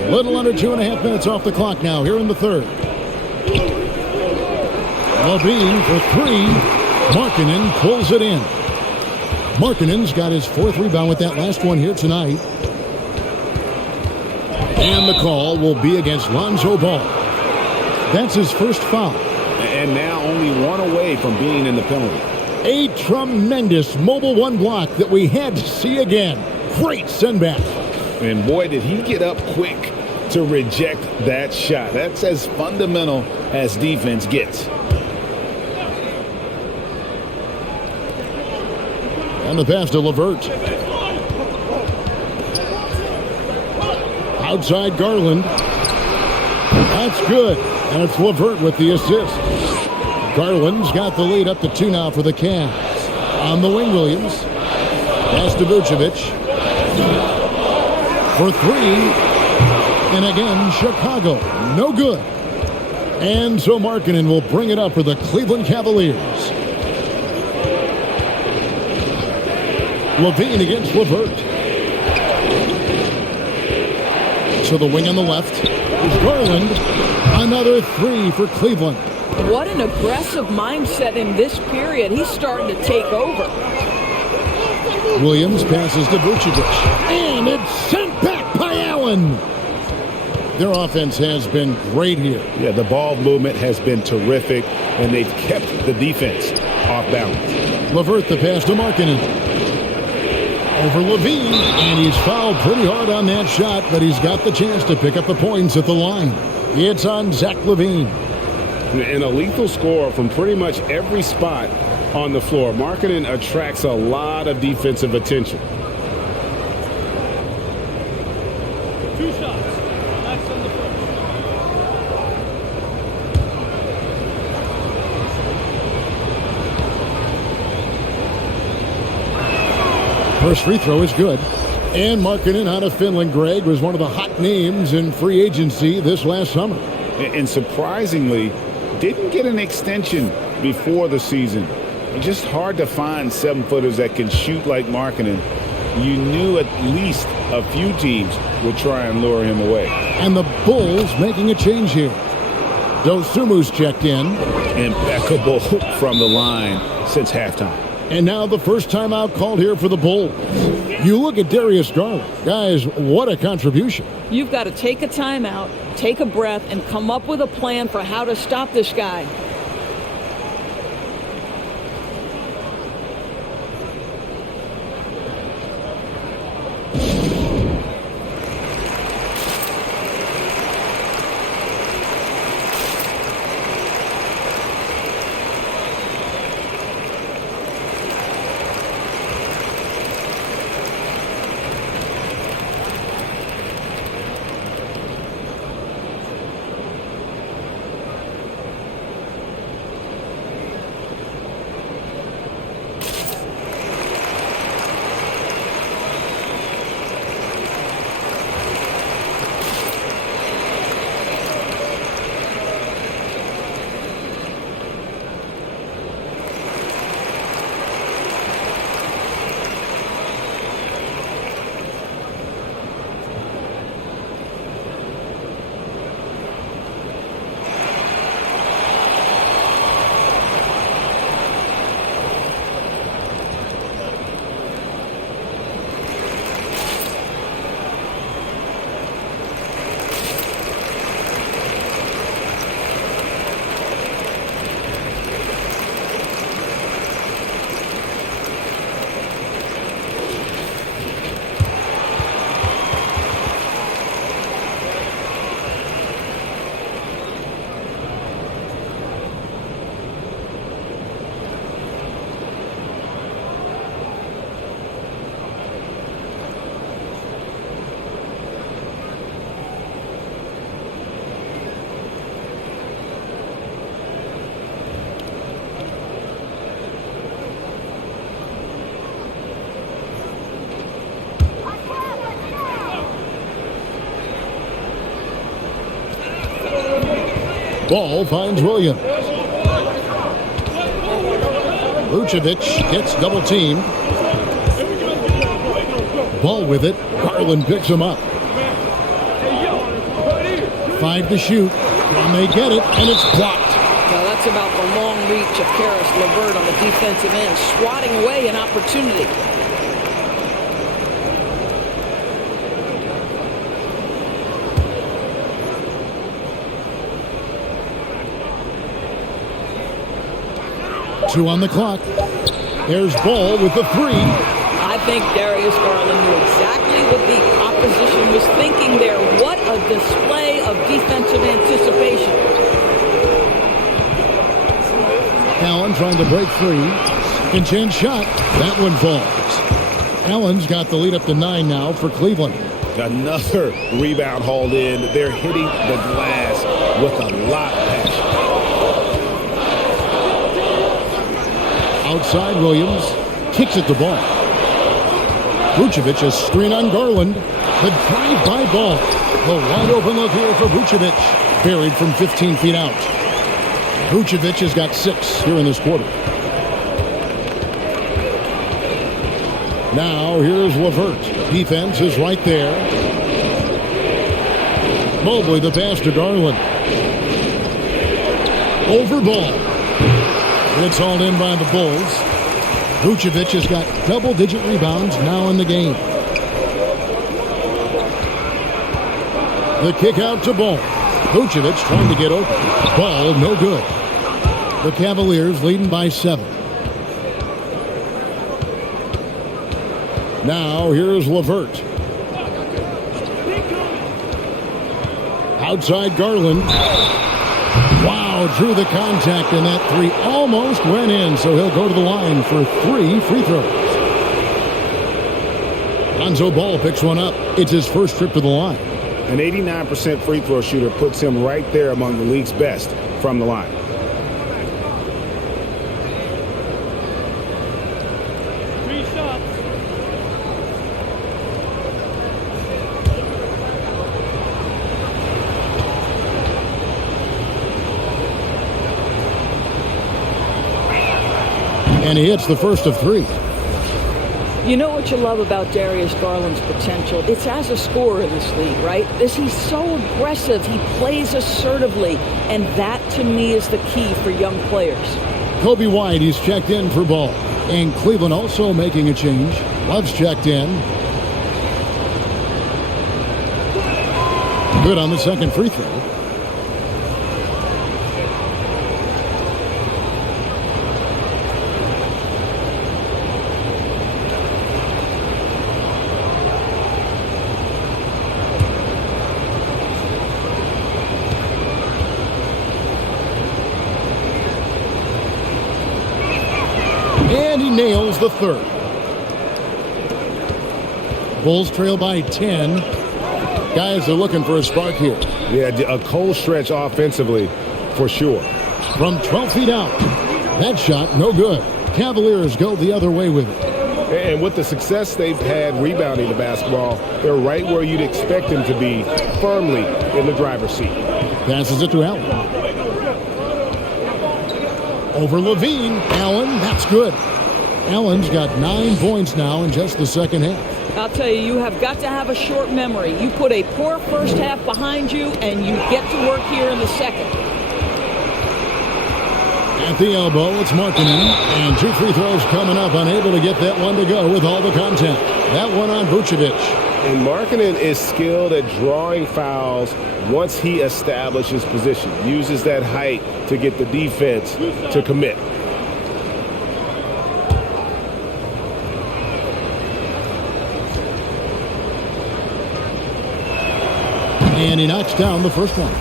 Little under 2.5 minutes off the clock now here in the 3rd. LaVine for 3. Markkanen pulls it in. Markkanen's got his 4th rebound with that last one here tonight. And the call will be against Lonzo Ball. That's his first foul. And now only 1 away from being in the penalty. A tremendous mobile 1 block that we had to see again. Great send back. And boy, did he get up quick to reject that shot. That's as fundamental as defense gets. And the pass to LeVert. Outside Garland. That's good. And it's LeVert with the assist. Garland's got the lead up to 2 now for the Cavs. On the wing, Williams. Pass to Vucevic. For 3. And again, Chicago. No good. And so Markkanen will bring it up for the Cleveland Cavaliers. LaVine against LeVert. So the wing on the left is Garland. Another 3 for Cleveland. What an aggressive mindset in this period. He's starting to take over. Williams passes to Vucevic. And it's sent back by Allen. Their offense has been great here. Yeah, the ball movement has been terrific, and they've kept the defense off balance. LeVert the pass to Markkanen. Over LaVine, and he's fouled pretty hard on that shot, but he's got the chance to pick up the points at the line. It's on Zach LaVine. And a lethal score from pretty much every spot on the floor. Markkanen attracts a lot of defensive attention. 2 shots. That's on the First free throw is good. And Markkanen out of Finland, Greg, was one of the hot names in free agency this last summer. And surprisingly, didn't get an extension before the season. It's just hard to find 7-footers that can shoot like Markkanen. You knew at least a few teams would try and lure him away. And the Bulls making a change here. Dosumu's checked in. Impeccable from the line since halftime. And now the first timeout called here for the Bulls. You look at Darius Garland. Guys, what a contribution. You've got to take a timeout, take a breath, and come up with a plan for how to stop this guy. Ball finds Williams. Vucevic gets double teamed. Ball with it. Garland picks him up. 5 to shoot. And they get it, and it's blocked. Now that's about the long reach of Karis LeVert on the defensive end, swatting away an opportunity. Two on the clock. There's Ball with the 3. I think Darius Garland knew exactly what the opposition was thinking there. What a display of defensive anticipation. Allen trying to break free. Second chance shot. That one falls. Allen's got the lead up to 9 now for Cleveland. Another rebound hauled in. They're hitting the glass with a lot of passion. Outside Williams. Kicks at the ball. Vucevic a screen on Garland. The drive by Ball. The wide open look here for Vucevic. Buried from 15 feet out. Vucevic has got 6 here in this quarter. Now here's LeVert. Defense is right there. Mobley the pass to Garland. Over Ball. It's hauled in by the Bulls. Vucevic has got double-digit rebounds now in the game. The kick out to Ball. Vucevic trying to get open. Ball no good. The Cavaliers leading by 7. Now here's LeVert. Outside Garland. Wow, drew the contact, and that 3 almost went in, so he'll go to the line for 3 free throws. Lonzo Ball picks one up. It's his first trip to the line. An 89% free throw shooter puts him right there among the league's best from the line. And he hits the first of 3. You know what you love about Darius Garland's potential? It's as a scorer in this league, right? He's so aggressive. He plays assertively. And that, to me, is the key for young players. Kobe White, he's checked in for ball. And Cleveland also making a change. Love's checked in. Good on the second free throw. And he nails the third. Bulls trail by 10. Guys are looking for a spark here. Yeah, a cold stretch offensively for sure. From 12 feet out. That shot, no good. Cavaliers go the other way with it. And with the success they've had rebounding the basketball, they're right where you'd expect them to be, firmly in the driver's seat. Passes it to Allen. Over Levine. Allen, that's good. Allen's got 9 points now in just the second half. I'll tell you, you have got to have a short memory. You put a poor first half behind you, and you get to work here in the second. At the elbow, it's Markkanen. And 2 free throws coming up. Unable to get that one to go with all the content. That one on Vucevic. And Markkanen is skilled at drawing fouls once he establishes position. Uses that height to get the defense to commit. And he knocks down the first one.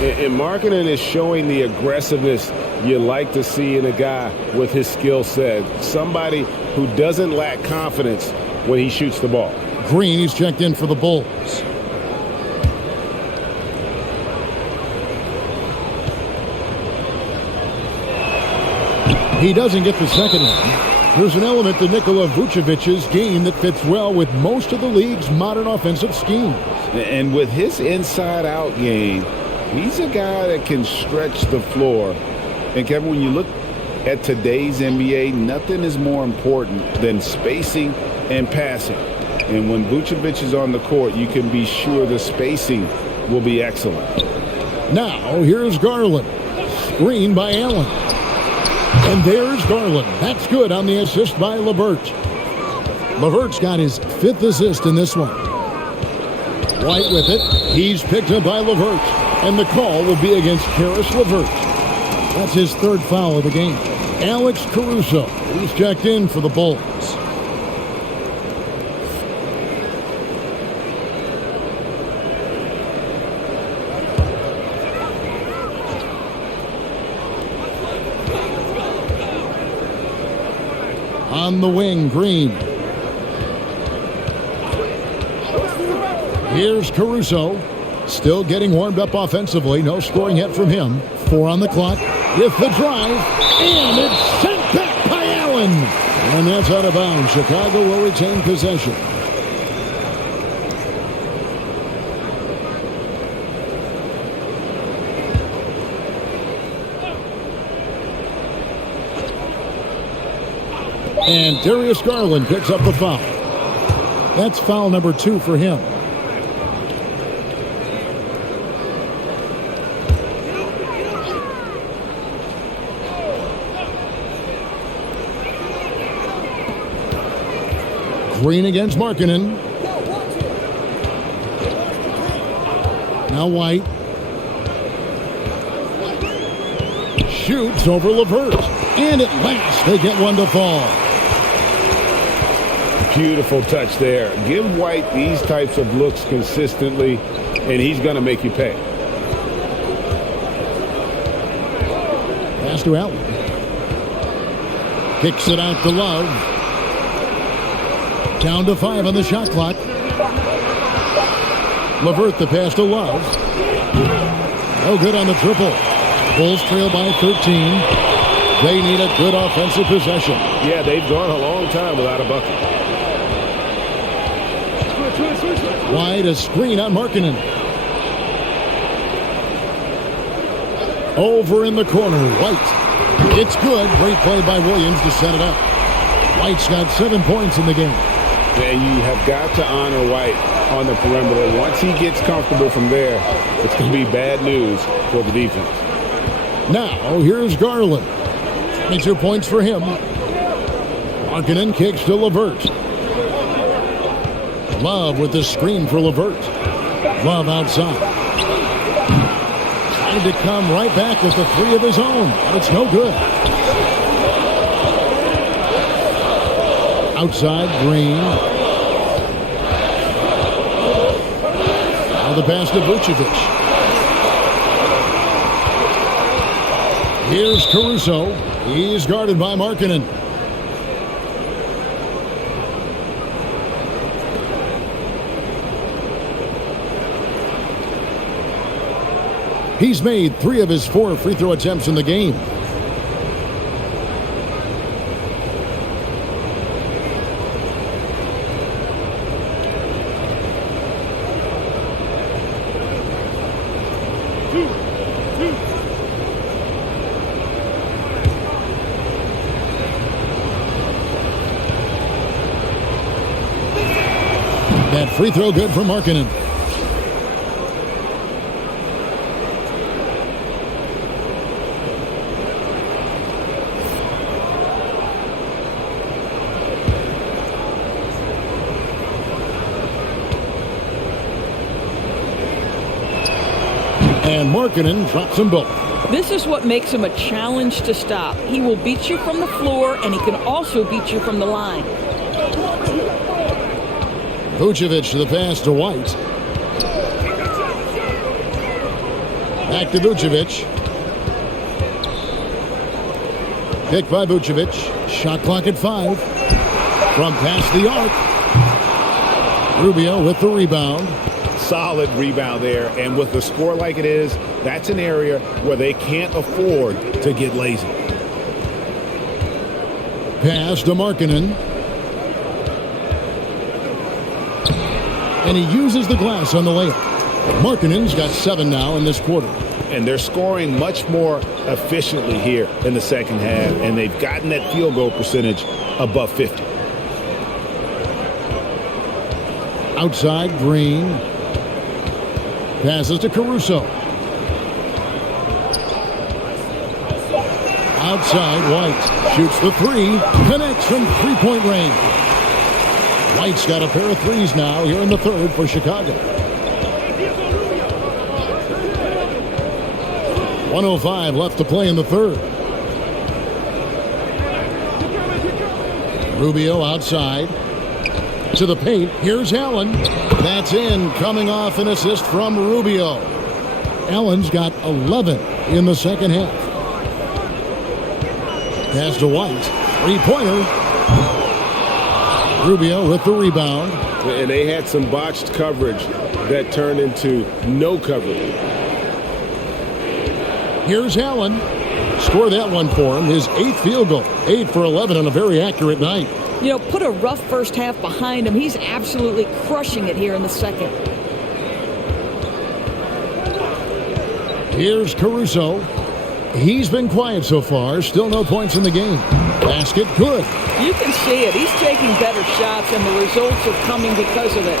And Markkanen is showing the aggressiveness you like to see in a guy with his skill set. Somebody who doesn't lack confidence when he shoots the ball. Green, he's checked in for the Bulls. He doesn't get the second one. There's an element to Nikola Vucevic's game that fits well with most of the league's modern offensive schemes. And with his inside-out game, he's a guy that can stretch the floor. And, Kevin, when you look at today's NBA, nothing is more important than spacing and passing. And when Vucevic is on the court, you can be sure the spacing will be excellent. Now, here's Garland. Screen by Allen. And there's Garland. That's good on the assist by LeVert. LeVert's got his 5th assist in this one. White with it. He's picked up by LeVert. And the call will be against Caris LeVert. That's his 3rd foul of the game. Alex Caruso. He's checked in for the Bulls. On the wing, Green. Here's Caruso. Still getting warmed up offensively. No scoring yet from him. 4 on the clock. With the drive. And it's sent back by Allen. And that's out of bounds. Chicago will retain possession. And Darius Garland picks up the foul. That's foul number 2 for him. Green against Markkanen. Now White. Shoots over LeVert. And at last they get one to fall. Beautiful touch there. Give White these types of looks consistently, and he's going to make you pay. Pass to Allen. Kicks it out to Love. Down to 5 on the shot clock. LeVert the pass to Love. No good on the triple. Bulls trail by 13. They need a good offensive possession. Yeah, they've gone a long time without a bucket. Wide, a screen on Markkanen. Over in the corner, White. It's good. Great play by Williams to set it up. White's got 7 points in the game. And you have got to honor White on the perimeter. Once he gets comfortable from there, it's going to be bad news for the defense. Now, here's Garland. 22 points for him. Markkanen kicks to LeVert. Love with the screen for LeVert. Love outside. Trying to come right back with the three of his own, but it's no good. Outside, Green. Now the pass to Vucevic. Here's Caruso. He's guarded by Markkanen. He's made 3 of his 4 free throw attempts in the game. That free throw good for Markkanen. And Markkanen drops them both. This is what makes him a challenge to stop. He will beat you from the floor, and he can also beat you from the line. Vucevic to the pass to White. Back to Vucevic. Picked by Vucevic. Shot clock at 5. From past the arc. Rubio with the rebound. Solid rebound there, and with the score like it is, that's an area where they can't afford to get lazy. Pass to Markkanen. And he uses the glass on the layup. Markkanen's got 7 now in this quarter. And they're scoring much more efficiently here in the second half, and they've gotten that field goal percentage above 50. Outside, Green. Passes to Caruso. Outside, White shoots the 3. Connects from three-point range. White's got a pair of threes now here in the third for Chicago. 1:05 left to play in the third. Rubio outside. To the paint. Here's Allen. That's in. Coming off an assist from Rubio. Allen's got 11 in the second half. Pass to White. Three-pointer. Rubio with the rebound. And they had some botched coverage that turned into no coverage. Here's Allen. Score that one for him. His 8th field goal. 8 for 11 on a very accurate night. You know, put a rough first half behind him. He's absolutely crushing it here in the second. Here's Caruso. He's been quiet so far. Still no points in the game. Basket good. You can see it. He's taking better shots, and the results are coming because of it.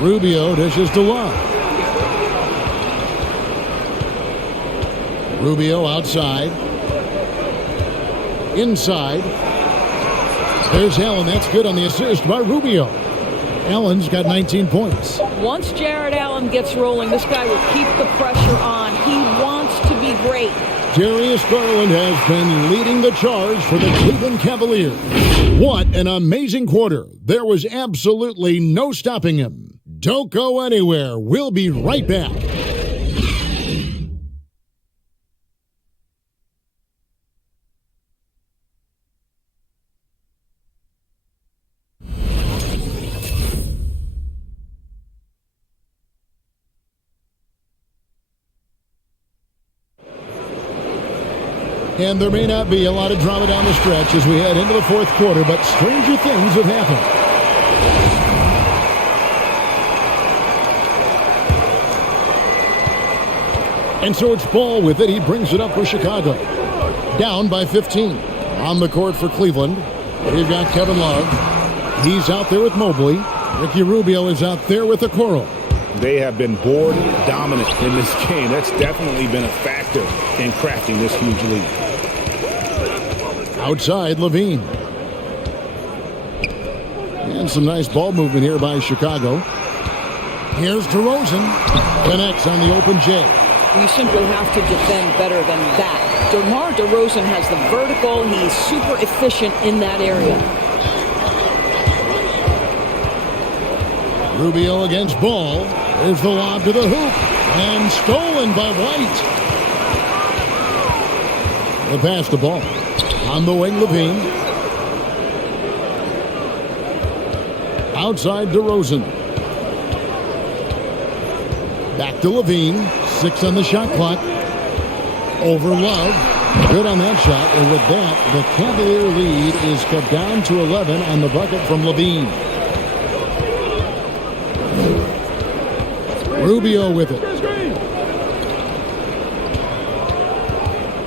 Rubio dishes to Love. Rubio outside. Inside. There's Allen. That's good on the assist by Rubio. Allen's got 19 points. Once Jared Allen gets rolling, this guy will keep the pressure on. He wants to be great. Darius Garland has been leading the charge for the Cleveland Cavaliers. What an amazing quarter. There was absolutely no stopping him. Don't go anywhere. We'll be right back. And there may not be a lot of drama down the stretch as we head into the fourth quarter, but stranger things have happened. And so it's Ball with it. He brings it up for Chicago. Down by 15. On the court for Cleveland, we've got Kevin Love. He's out there with Mobley. Ricky Rubio is out there with Okoro. They have been board dominant in this game. That's definitely been a factor in crafting this huge lead. Outside, Levine. And some nice ball movement here by Chicago. Here's DeRozan. Connects on the open J. You simply have to defend better than that. DeMar DeRozan has the vertical. He's super efficient in that area. Rubio against Ball. There's the lob to the hoop. And stolen by White. The pass to Ball. On the wing, Levine. Outside, DeRozan. Back to Levine. 6 on the shot clock. Over Love. Good on that shot. And with that, the Cavalier lead is cut down to 11 on the bucket from Levine. Rubio with it.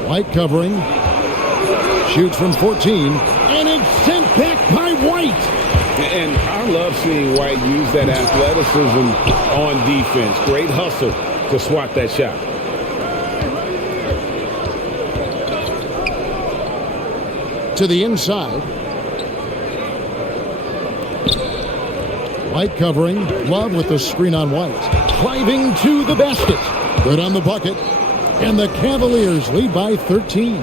White covering. Shoots from 14. And it's sent back by White. And I love seeing White use that athleticism on defense. Great hustle to swat that shot. To the inside. White covering. Love with the screen on White. Driving to the basket. Good on the bucket. And the Cavaliers lead by 13.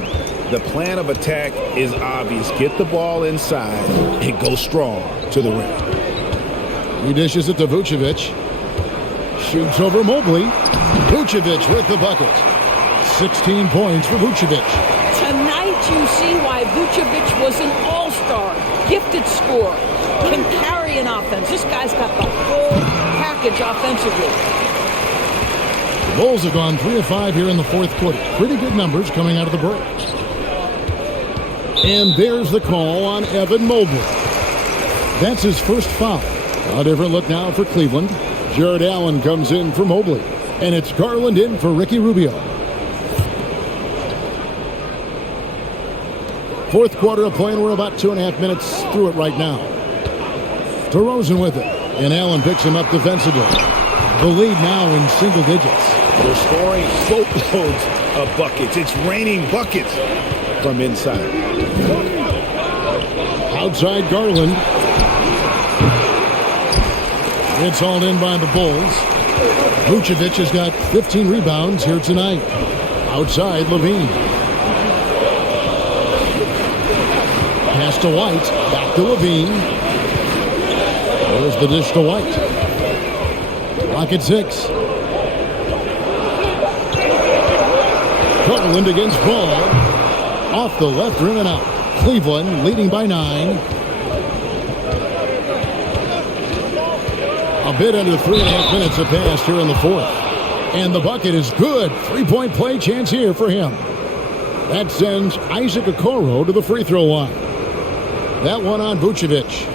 The plan of attack is obvious. Get the ball inside and go strong to the rim. He dishes it to Vucevic. Shoots over Mobley. Vucevic with the bucket. 16 points for Vucevic. Tonight you see why Vucevic was an all-star, gifted scorer, can carry an offense. This guy's got the whole package offensively. The Bulls have gone 3 of 5 here in the fourth quarter. Pretty good numbers coming out of the break. And there's the call on Evan Mobley. That's his first foul. A different look now for Cleveland. Jared Allen comes in for Mobley. And it's Garland in for Ricky Rubio. Fourth quarter of play, and we're about 2.5 minutes through it right now. DeRozan with it. And Allen picks him up defensively. The lead now in single digits. They're scoring boatloads of buckets. It's raining buckets from inside. Outside Garland. It's hauled in by the Bulls. Vucevic has got 15 rebounds here tonight. Outside Levine. Pass to White. Back to Levine. There's the dish to White. Rocket 6. Garland against Ball. Off the left rim and out. Cleveland leading by 9. A bit under 3.5 minutes have passed here in the fourth. And the bucket is good. 3-point play chance here for him. That sends Isaac Okoro to the free throw line. That one on Vucevic.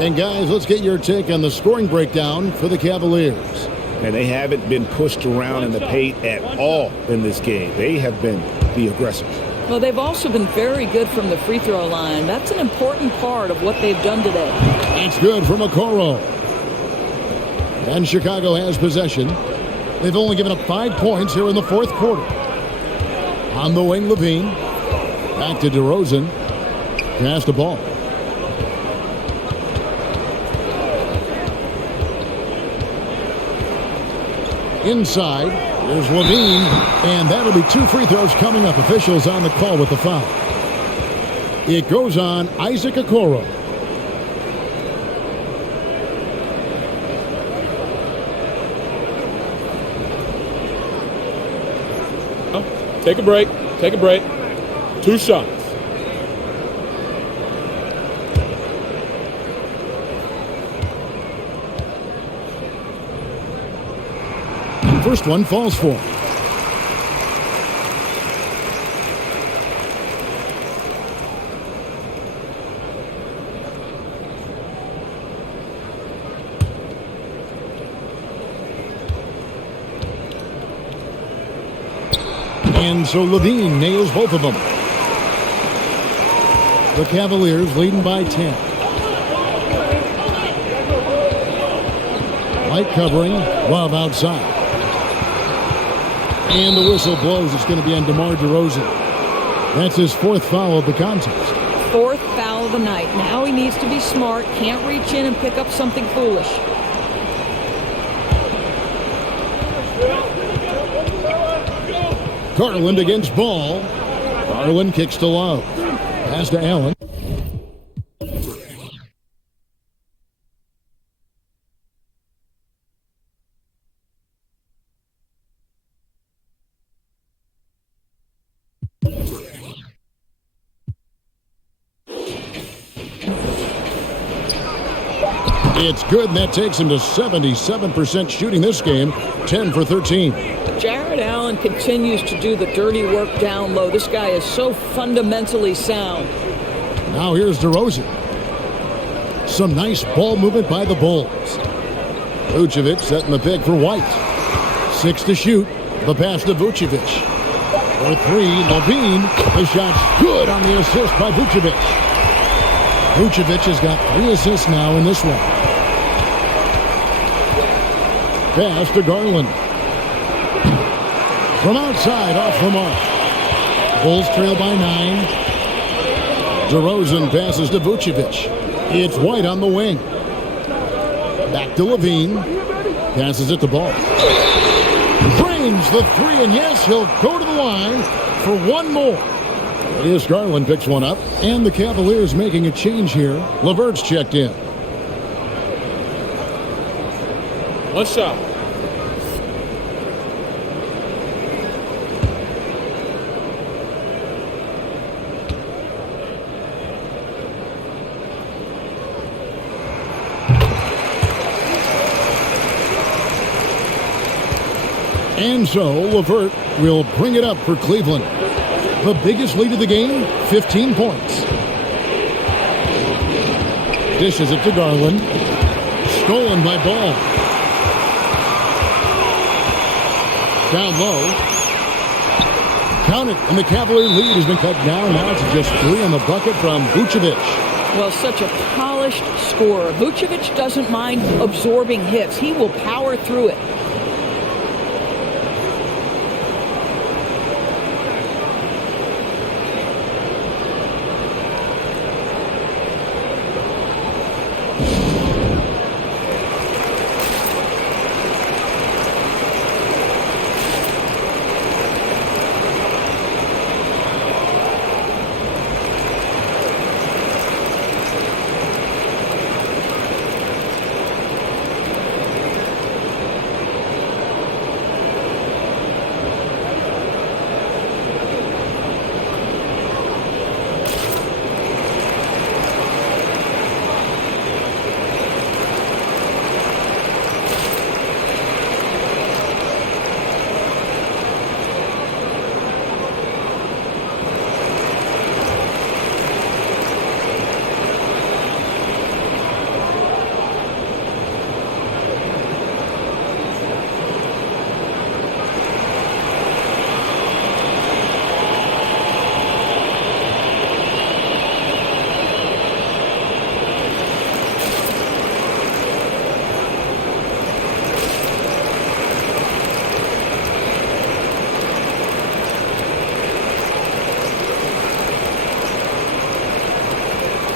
And guys, let's get your take on the scoring breakdown for the Cavaliers. And they haven't been pushed around in the paint at all in this game. They have been the aggressors. Well, they've also been very good from the free throw line. That's an important part of what they've done today. That's good from Okoro. And Chicago has possession. They've only given up 5 points here in the fourth quarter. On the wing, Levine. Back to DeRozan. Pass the ball. Inside, there's Levine, and that'll be 2 free throws coming up. Officials on the call with the foul. It goes on Isaac Okoro. Take a break. Take a break. 2 shots. First one falls for. And so Levine nails both of them. The Cavaliers leading by 10. Light covering, Love outside. And the whistle blows. It's going to be on DeMar DeRozan. That's his 4th foul of the contest. 4th foul of the night. Now he needs to be smart. Can't reach in and pick up something foolish. Garland against Ball. Garland kicks to Love. Pass to Allen. It's good, and that takes him to 77% shooting this game, 10 for 13. Jared Allen continues to do the dirty work down low. This guy is so fundamentally sound. Now here's DeRozan. Some nice ball movement by the Bulls. Vucevic setting the pick for White. 6 to shoot. The pass to Vucevic. For 3, Levine. The shot's good on the assist by Vucevic. Vucevic has got 3 assists now in this one. Pass to Garland. From outside, off the mark. Bulls trail by 9. DeRozan passes to Vucevic. It's White on the wing. Back to Levine. Passes it to Ball. Drains the 3, and yes, he'll go to the line for one more. Here's Garland picks one up, and the Cavaliers making a change here. LeVert's checked in. One shot. And so LeVert will bring it up for Cleveland. The biggest lead of the game, 15 points. Dishes it to Garland. Stolen by Ball. Down low. Count it, and the Cavalier lead has been cut down now to just 3 on the bucket from Vucevic. Well, such a polished scorer. Vucevic doesn't mind absorbing hits. He will power through it.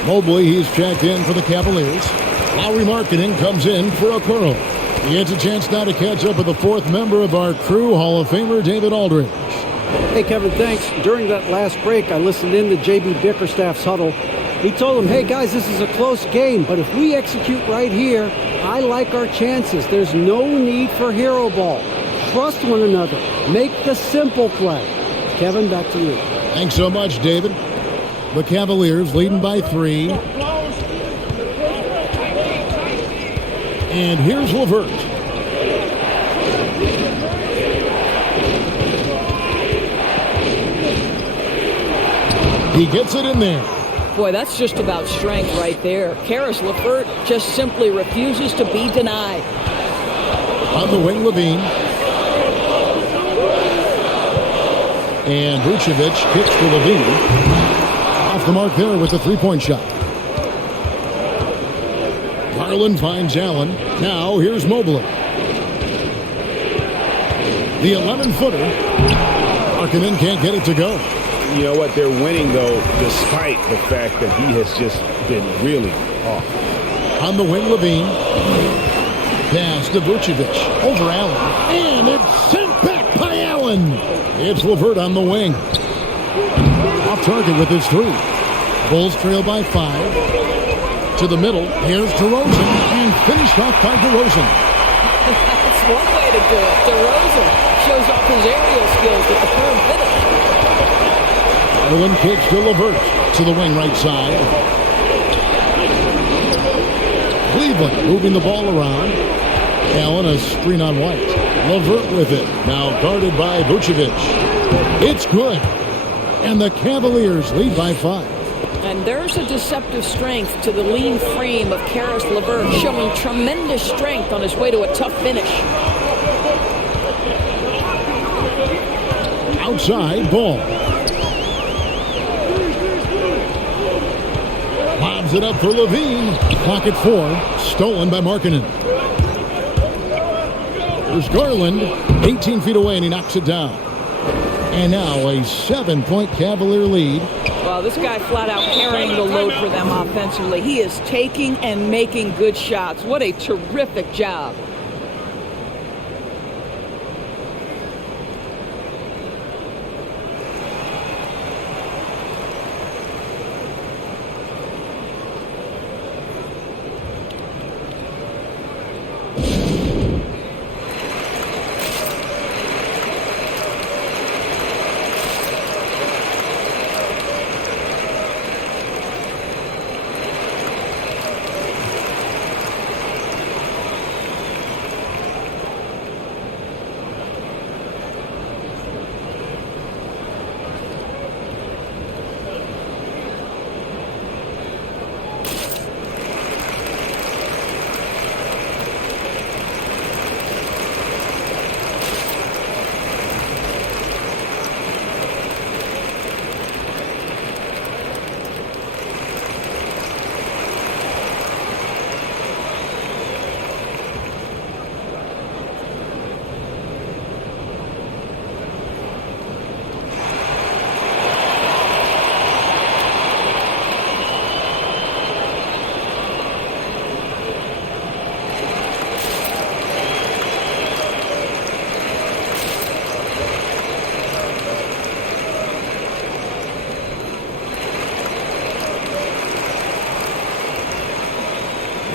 Mobley, he's checked in for the Cavaliers. Lowry Marketing comes in for Okoro. He gets a chance now to catch up with the 4th member of our crew, Hall of Famer David Aldridge. Hey, Kevin, thanks. During that last break, I listened in to J.B. Bickerstaff's huddle. He told him, hey, guys, this is a close game, but if we execute right here, I like our chances. There's no need for hero ball. Trust one another. Make the simple play. Kevin, back to you. Thanks so much, David. The Cavaliers leading by 3. And here's LeVert. He gets it in there. Boy, that's just about strength right there. Caris LeVert just simply refuses to be denied. On the wing, Levine. And Vucevic kicks to Levine. Off the mark there with the three-point shot. Garland finds Allen. Now here's Mobley. The 11-footer. Markkanen can't get it to go. You know what? They're winning, though, despite the fact that he has just been really off. On the wing, Levine. Pass to Vucevic. Over Allen. And it's sent back by Allen. It's LeVert on the wing. Off target with his three. Bulls trail by 5. To the middle. Here's DeRozan. And finished off by DeRozan. That's one way to do it. DeRozan shows off his aerial skills with the firm finish. Garland kicks to LeVert. To the wing right side. Cleveland moving the ball around. Allen a screen on White. LeVert with it. Now guarded by Vucevic. It's good. And the Cavaliers lead by 5. And there's a deceptive strength to the lean frame of Caris LeVert, showing tremendous strength on his way to a tough finish. Outside ball. Lobs it up for Levine. Clock at 4. Stolen by Markkanen. There's Garland. 18 feet away and he knocks it down. And now a 7-point Cavalier lead. Well, this guy flat out carrying the load for them offensively. He is taking and making good shots. What a terrific job.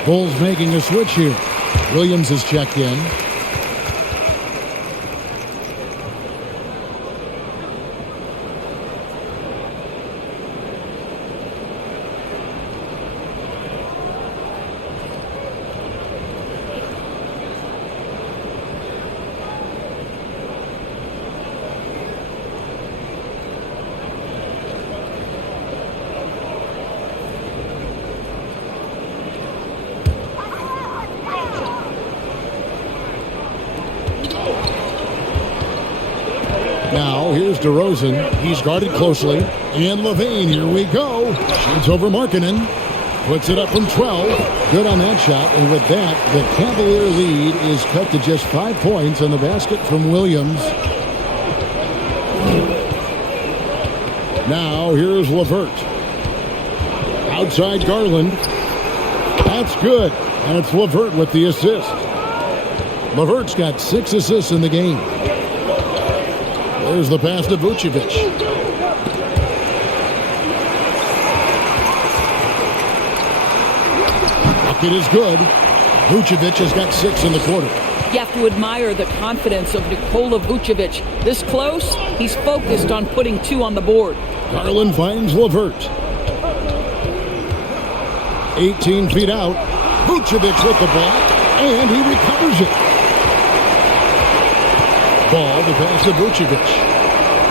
Bulls making a switch here. Williams is checked in. Now, here's DeRozan. He's guarded closely. And Levine, here we go. Shoots over Markkanen. Puts it up from 12. Good on that shot. And with that, the Cavalier lead is cut to just 5 points on the basket from Williams. Now, here's LeVert. Outside Garland. That's good. And it's LeVert with the assist. LeVert's got 6 assists in the game. There's the pass to Vucevic. Bucket is good. Vucevic has got 6 in the quarter. You have to admire the confidence of Nikola Vucevic. This close, he's focused on putting 2 on the board. Garland finds LeVert. 18 feet out. Vucevic with the block, and he recovers it. Ball to pass to Vucevic.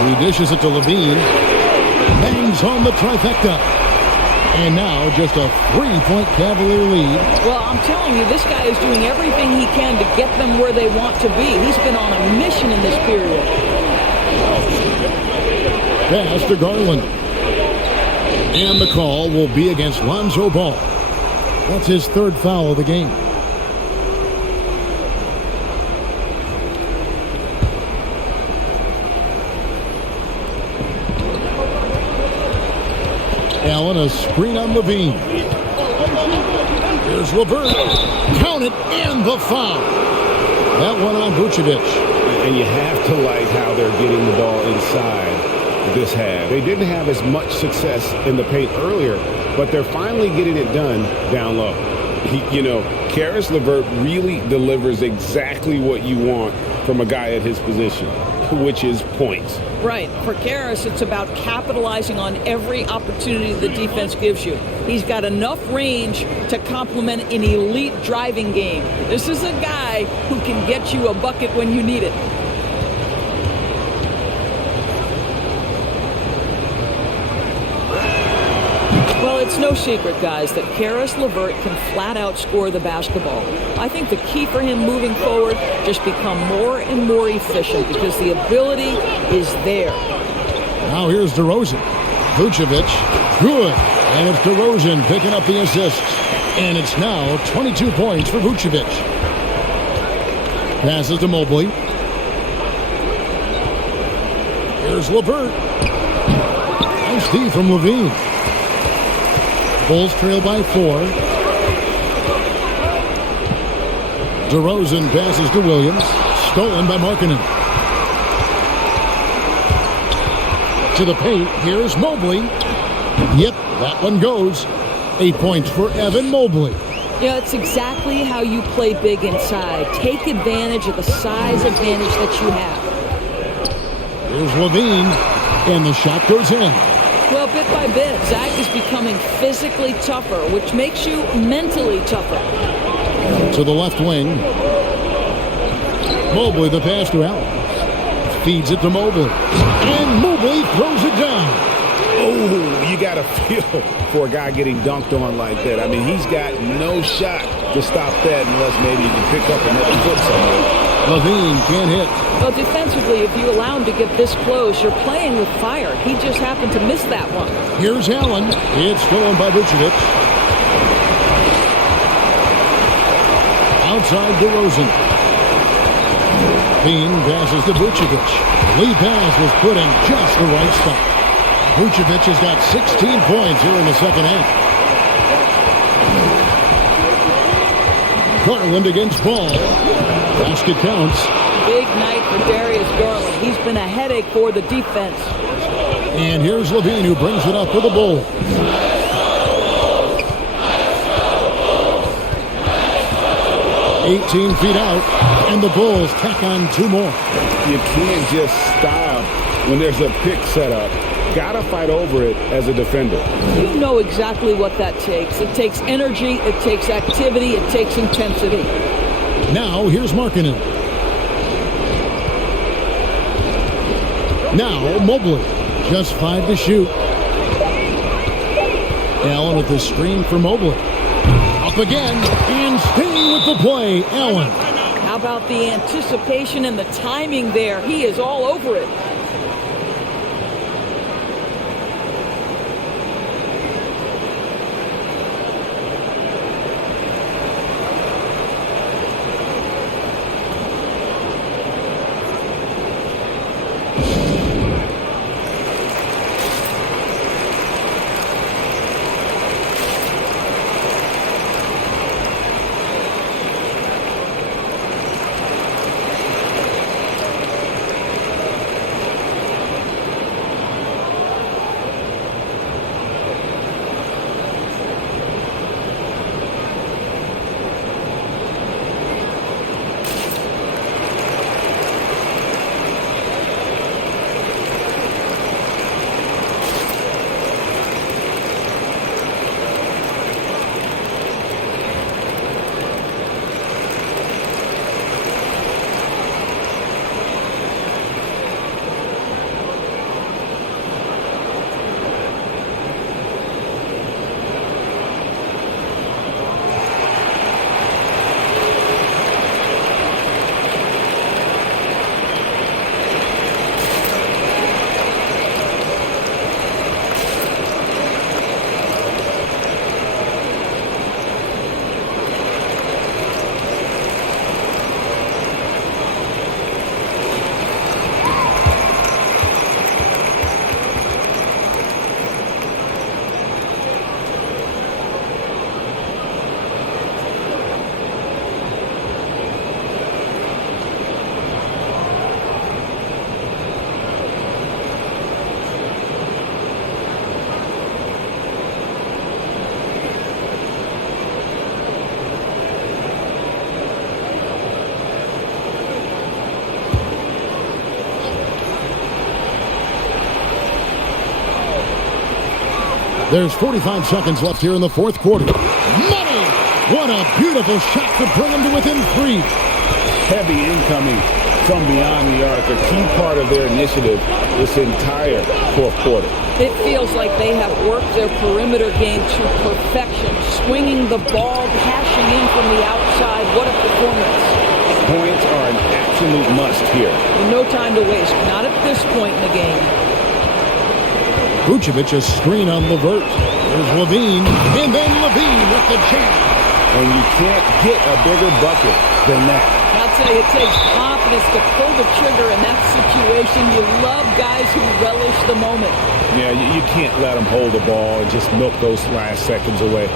He dishes it to Levine. Bangs on the trifecta. And now just a 3-point Cavalier lead. Well, I'm telling you, this guy is doing everything he can to get them where they want to be. He's been on a mission in this period. Pass to Garland. And the call will be against Lonzo Ball. That's his third foul of the game. Allen, a screen on Levine. Here's LeVert. Count it, and the foul. That one on Vucevic. And you have to like how they're getting the ball inside this half. They didn't have as much success in the paint earlier, but they're finally getting it done down low. Caris LeVert really delivers exactly what you want from a guy at his position, which is points. Right. For Caris, it's about capitalizing on every opportunity the defense gives you. He's got enough range to complement an elite driving game. This is a guy who can get you a bucket when you need it. Well, it's no secret, guys, that Caris LeVert can flat out score the basketball. I think the key for him moving forward, just become more and more efficient because the ability is there. Now here's DeRozan. Vucevic, good. And it's DeRozan picking up the assists. And it's now 22 points for Vucevic. Passes to Mobley. Here's LeVert. Nice D from Levine. Bulls trail by 4. DeRozan passes to Williams. Stolen by Markkanen. To the paint. Here's Mobley. Yep, that one goes. 8 points for Evan Mobley. Yeah, it's exactly how you play big inside. Take advantage of the size advantage that you have. Here's Levine. And the shot goes in. Well, bit by bit, Zach is becoming physically tougher, which makes you mentally tougher. To the left wing. Mobley, the pass to Allen. Feeds it to Mobley. And Mobley throws it down. Oh, you got to feel for a guy getting dunked on like that. I mean, he's got no shot to stop that unless maybe he can pick up another foot somewhere. Levine can't hit. Well, defensively, if you allow him to get this close, you're playing with fire. He just happened to miss that one. Here's Allen. It's stolen by Vucevic. Outside DeRozan. Bean passes to Vucevic. Lead pass was put in just the right spot. Vucevic has got 16 points here in the second half. Garland against Ball. Basket counts. Big night for Darius Garland. He's been a headache for the defense. And here's Levine, who brings it up for the Bulls. "18 feet out, and the Bulls tack on 2 more. You can't just stop when there's a pick set up. Gotta fight over it as a defender. You know exactly what that takes. It takes energy, it takes activity, it takes intensity. Now, here's Markkanen. Now, Mobley. Just 5 to shoot. Allen with the screen for Mobley. Up again, and staying with the play, Allen. How about the anticipation and the timing there? He is all over it. There's 45 seconds left here in the fourth quarter. Money! What a beautiful shot to bring them to within 3. Heavy incoming from beyond the arc, a key part of their initiative this entire fourth quarter. It feels like they have worked their perimeter game to perfection, swinging the ball, cashing in from the outside. What a performance. Points are an absolute must here. No time to waste, not at this point in the game. Vucevic a screen on Levert. There's Levine, and then Levine with the jam. And you can't get a bigger bucket than that. I'll tell you, it takes confidence to pull the trigger in that situation. You love guys who relish the moment. Yeah, you can't let them hold the ball and just milk those last seconds away.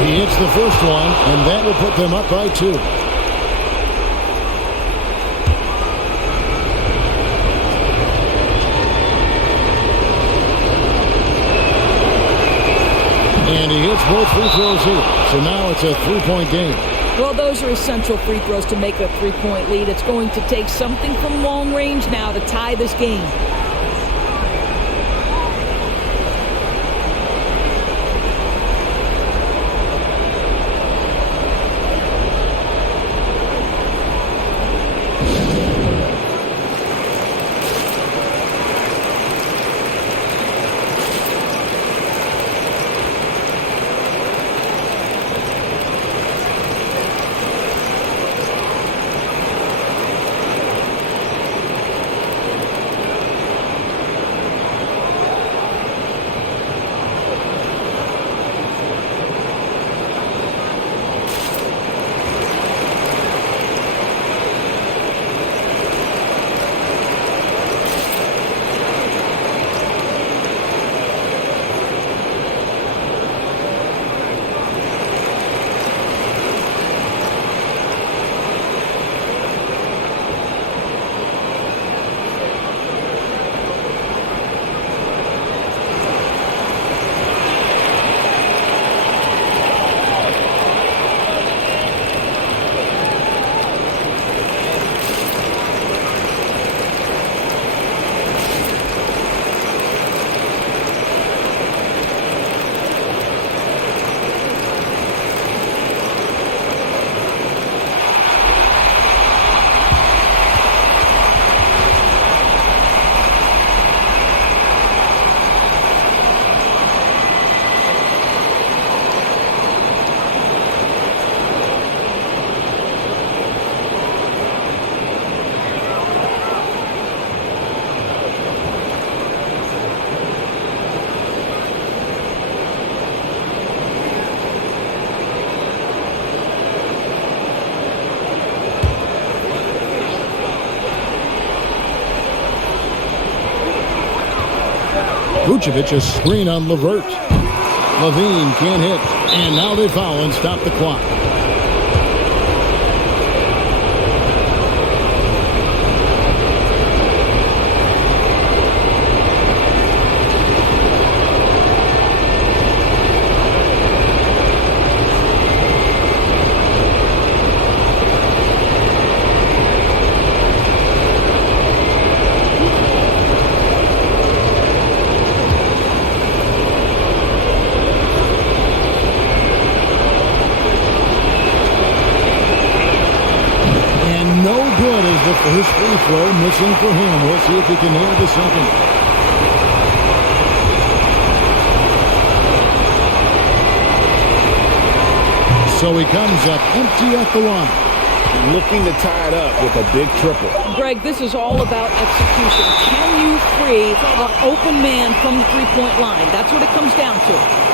He hits the first one, and that will put them up by 2. And he hits both free throws here. So now it's a 3-point game. Well, those are essential free throws to make a 3-point lead. It's going to take something from long range now to tie this game. Vucevic a screen on Levert. Levine can't hit. And now they foul and stop the clock. His free throw missing for him. We'll see if he can nail the second. So he comes up empty at the line. Looking to tie it up with a big triple. Greg, this is all about execution. Can you free an open man from the three-point line? That's what it comes down to.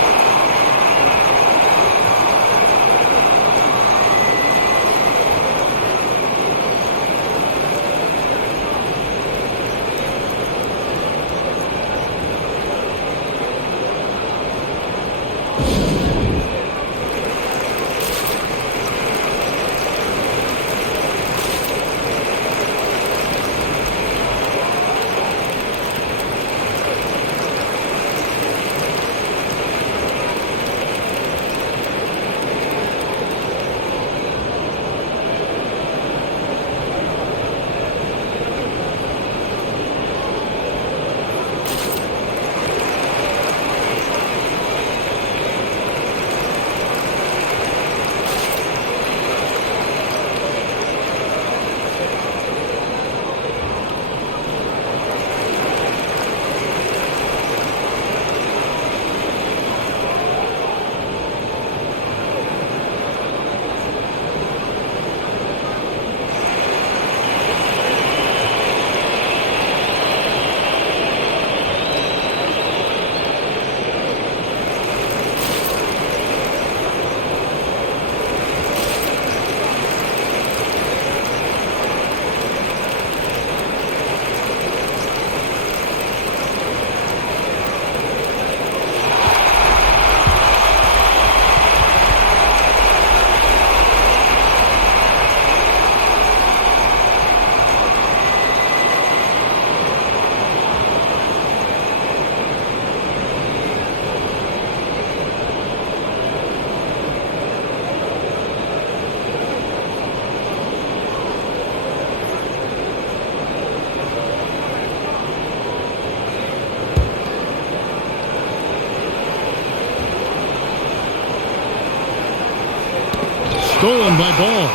stolen by Ball.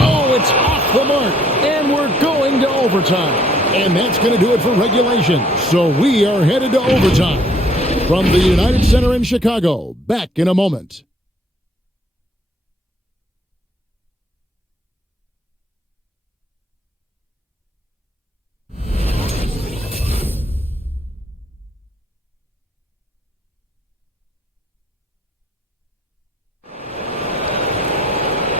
Oh, it's off the mark, and we're going to overtime. And that's going to do it for regulation. So we are headed to overtime. From the United Center in Chicago, back in a moment.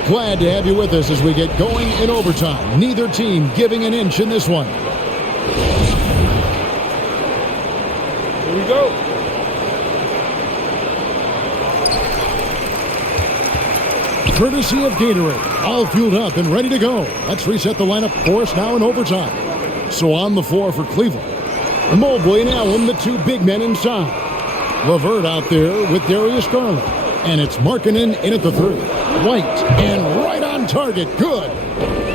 Glad to have you with us as we get going in overtime. Neither team giving an inch in this one. Here we go. Courtesy of Gatorade, all fueled up and ready to go. Let's reset the lineup for us now in overtime. So on the floor for Cleveland, Mobley and Allen, the two big men inside. LeVert out there with Darius Garland. And it's Markkanen in at the three. White, and right on target. Good.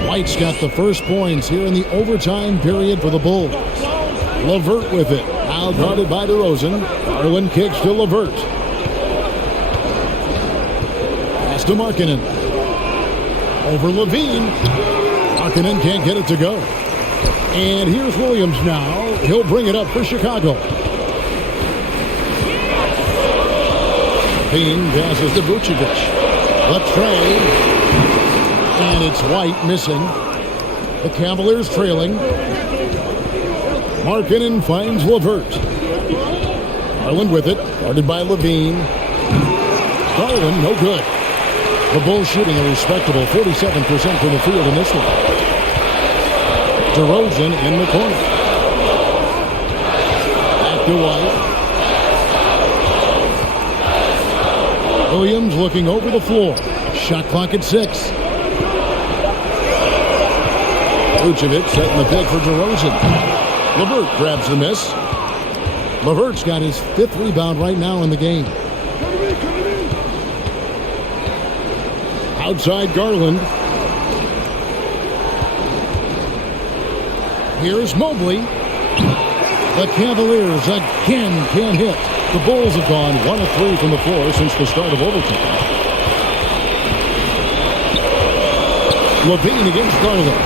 White's got the first points here in the overtime period for the Bulls. LeVert with it. Now guarded by DeRozan. Garland kicks to LeVert. Pass to Markkanen. Over Levine. Markkanen can't get it to go. And here's Williams now. He'll bring it up for Chicago. Levine passes to Vucevic. Left trade. And it's White missing. The Cavaliers trailing. Markkanen finds LeVert. Garland with it. Guarded by Levine. Garland, no good. The Bulls shooting a respectable 47% from the field in this one. DeRozan in the corner. Back to White. Williams looking over the floor. Shot clock at 6. Vucevic setting the pick for DeRozan. LeVert grabs the miss. LeVert's got his 5th rebound right now in the game. Outside Garland. Here's Mobley. The Cavaliers again can't hit. The Bulls have gone 1 of 3 from the floor since the start of overtime. Levine against Garland.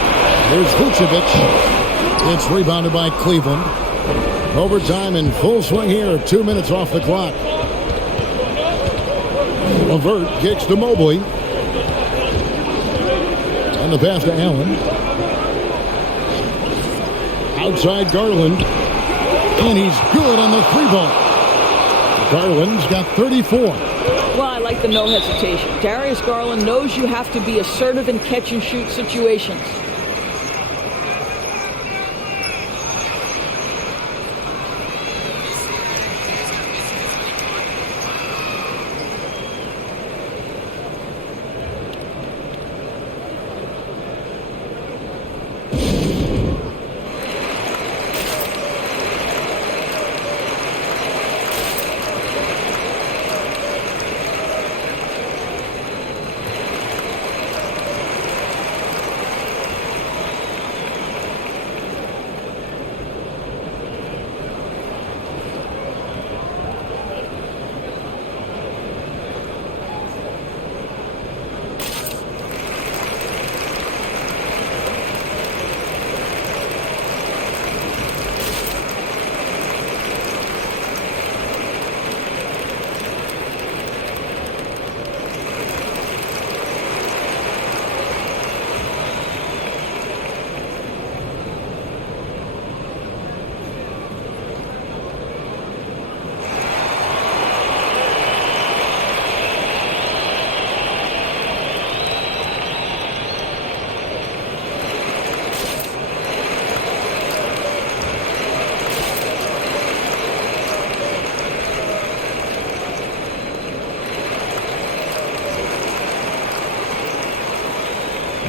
Here's Vucevic. It's rebounded by Cleveland. Overtime in full swing here. 2 minutes off the clock. LeVert kicks to Mobley. And the pass to Allen. Outside Garland. And he's good on the 3-ball. Garland's got 34. Well, I like the no hesitation. Darius Garland knows you have to be assertive in catch-and-shoot situations.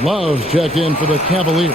Love's checked in for the Cavaliers.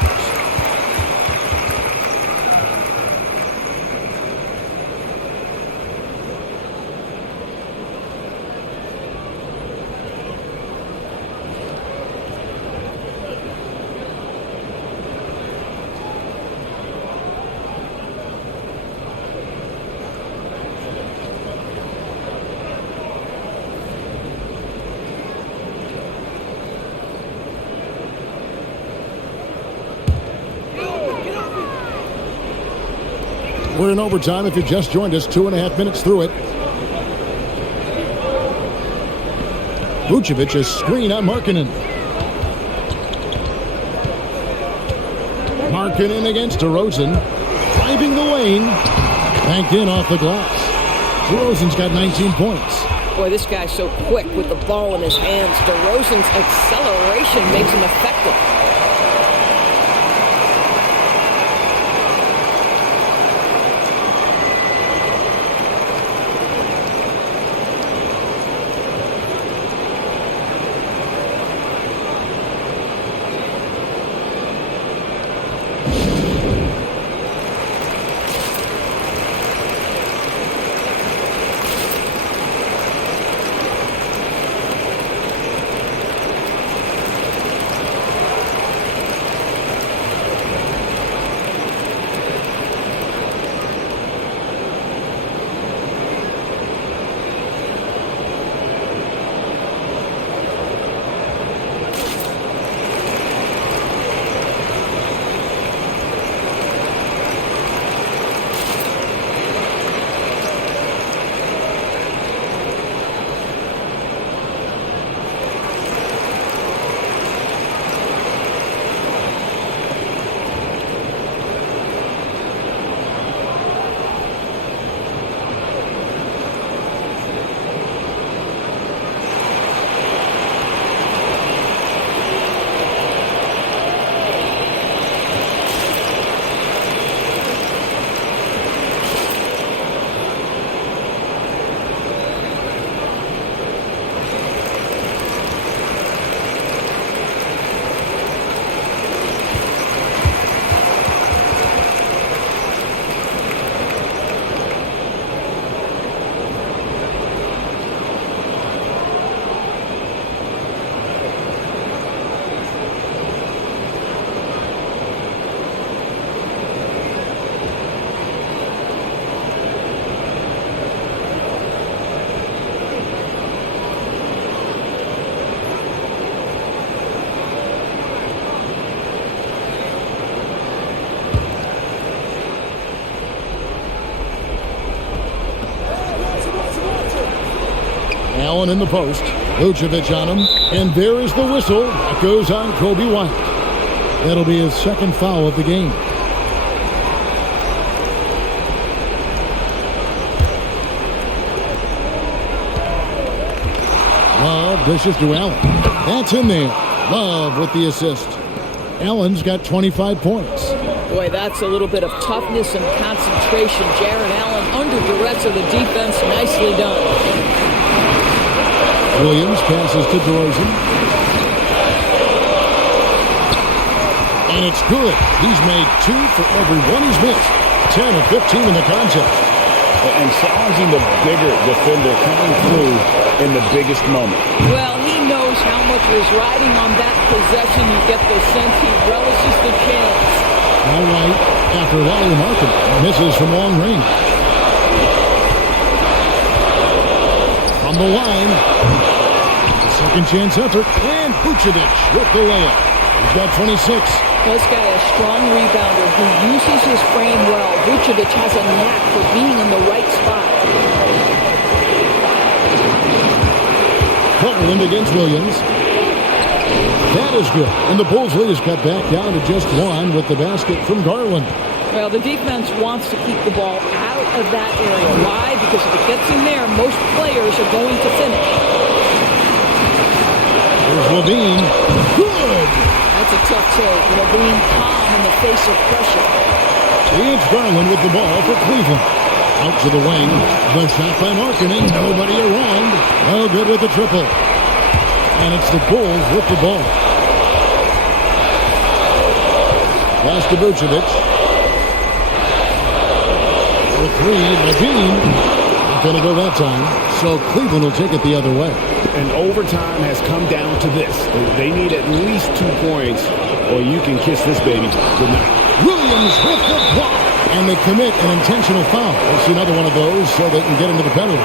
We're in overtime if you just joined us. 2.5 minutes through it. Vucevic, a screen on Markkanen. Markkanen against DeRozan. Driving the lane. Banked in off the glass. DeRozan's got 19 points. Boy, this guy's so quick with the ball in his hands. DeRozan's acceleration makes him effective. Allen in the post. Vucevic on him. And there is the whistle. That goes on Kobe White. That'll be his second foul of the game. Love dishes to Allen. That's in there. Love with the assist. Allen's got 25 points. Boy, that's a little bit of toughness and concentration. Jared Allen under duress of the defense. Nicely done. Williams passes to DeRozan. And it's good. He's made 2 for every one he's missed. 10 of 15 in the contest. And challenging the bigger defender coming through in the biggest moment. Well, he knows how much was riding on that possession. You get the sense he relishes the chance. All right, after Larry Markkanen misses from long range. From the line. Second chance effort. And Vucevic with the layup. He's got 26. This guy is a strong rebounder who uses his frame well. Vucevic has a knack for being in the right spot. Garland against Williams. That is good. And the Bulls lead is cut back down to just 1 with the basket from Garland. Well, the defense wants to keep the ball out of that area. Why? Because if it gets in there, most players are going to finish. Here's Levine. Good! That's a tough take. Levine calm in the face of pressure. It's Garland with the ball for Cleveland. Out to the wing. The shot by Markkanen. Nobody around. No good with the triple. And it's the Bulls with the ball. Pass to Vucevic. For 3, Levine. Not going to go that time. So Cleveland will take it the other way. And overtime has come down to this. They need at least 2 points, or you can kiss this baby goodnight. Williams with the block. And they commit an intentional foul. We'll see another one of those so they can get into the penalty.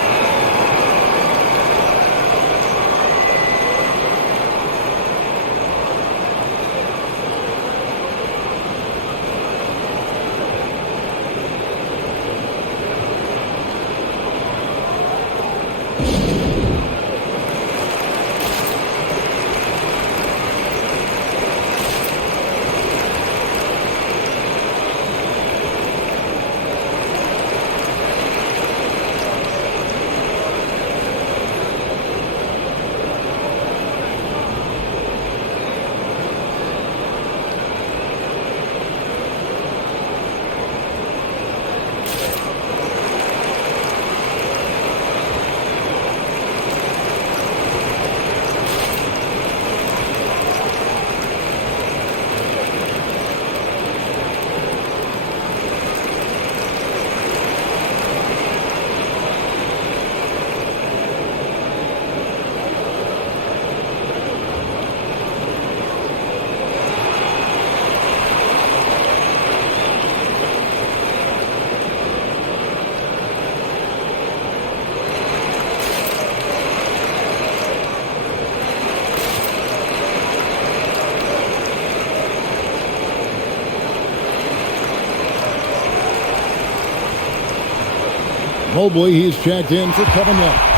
Mobley, he's checked in for Kevin Love.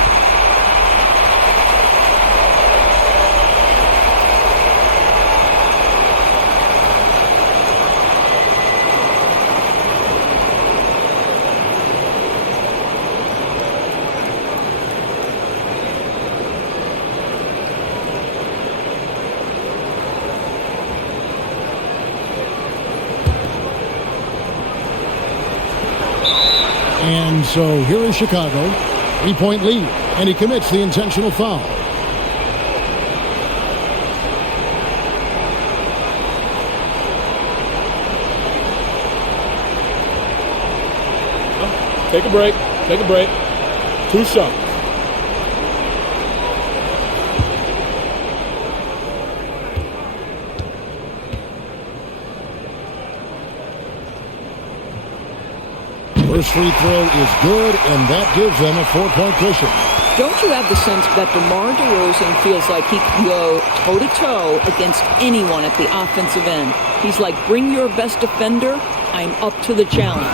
And so here is Chicago, 3-point lead, and he commits the intentional foul. Take a break. Take a break. 2 shots. First free throw is good, and that gives them a 4-point cushion. Don't you have the sense that DeMar DeRozan feels like he can go toe-to-toe against anyone at the offensive end? He's like, bring your best defender, I'm up to the challenge.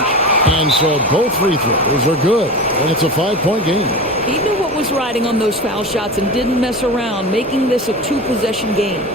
And so both free throws are good, and it's a 5-point game. He knew what was riding on those foul shots and didn't mess around, making this a 2-possession game.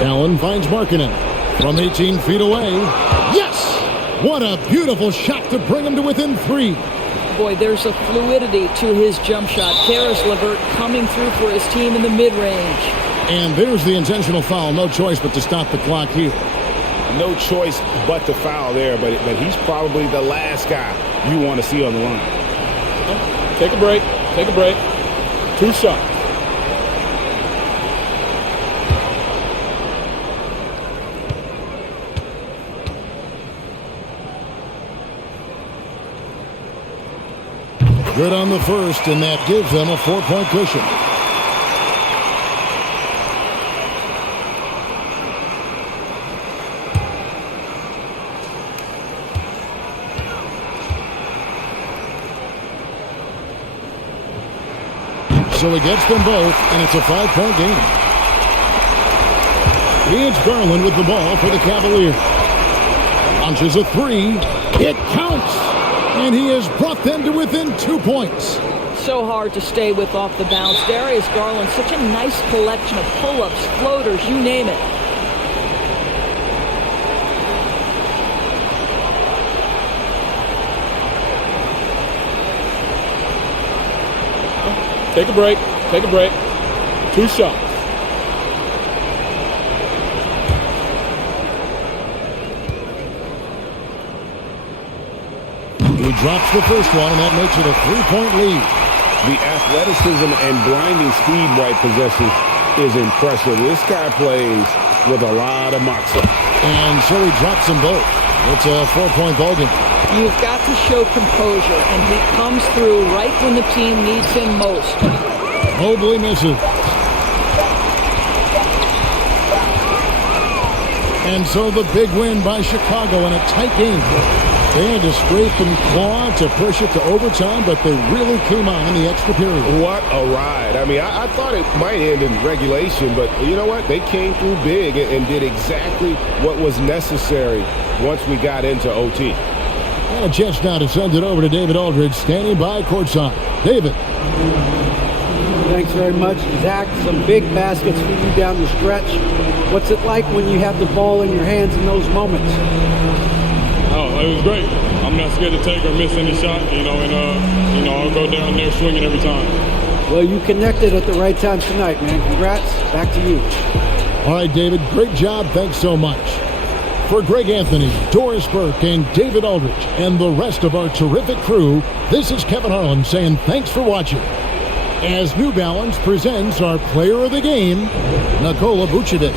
Allen finds Markkanen from 18 feet away. Yes! What a beautiful shot to bring him to within 3. Boy, there's a fluidity to his jump shot. Karis LeVert coming through for his team in the mid-range. And there's the intentional foul. No choice but to stop the clock here. No choice but to foul there, but he's probably the last guy you want to see on the line. Take a break. Take a break. 2 shots. Good on the first, and that gives them a 4-point cushion. So he gets them both, and it's a 5-point game. It's Garland with the ball for the Cavaliers. Launches a 3. It counts! And he has brought them to within 2 points. So hard to stay with off the bounce. Darius Garland, such a nice collection of pull-ups, floaters, you name it. Take a break. Take a break. 2 shots. He drops the first one, and that makes it a 3-point lead. The athleticism and blinding speed White possesses is impressive. This guy plays with a lot of moxie. And so he drops them both. It's a 4-point ballgame. You've got to show composure, and he comes through right when the team needs him most. Mobley misses. And so the big win by Chicago in a tight game. They had to scrape and claw to push it to overtime, but they really came on in the extra period. What a ride. I mean, I thought it might end in regulation, but you know what? They came through big and did exactly what was necessary once we got into OT. And a chance now to send it over to David Aldridge, standing by courtside. David. Thanks very much, Zach. Some big baskets for you down the stretch. What's it like when you have the ball in your hands in those moments? Oh, it was great. I'm not scared to take or miss any shot, and I'll go down there swinging every time. Well, you connected at the right time tonight, man. Congrats. Back to you. All right, David, great job. Thanks so much. For Greg Anthony, Doris Burke, and David Aldridge, and the rest of our terrific crew, this is Kevin Harlan saying thanks for watching. As New Balance presents our player of the game, Nikola Vucevic.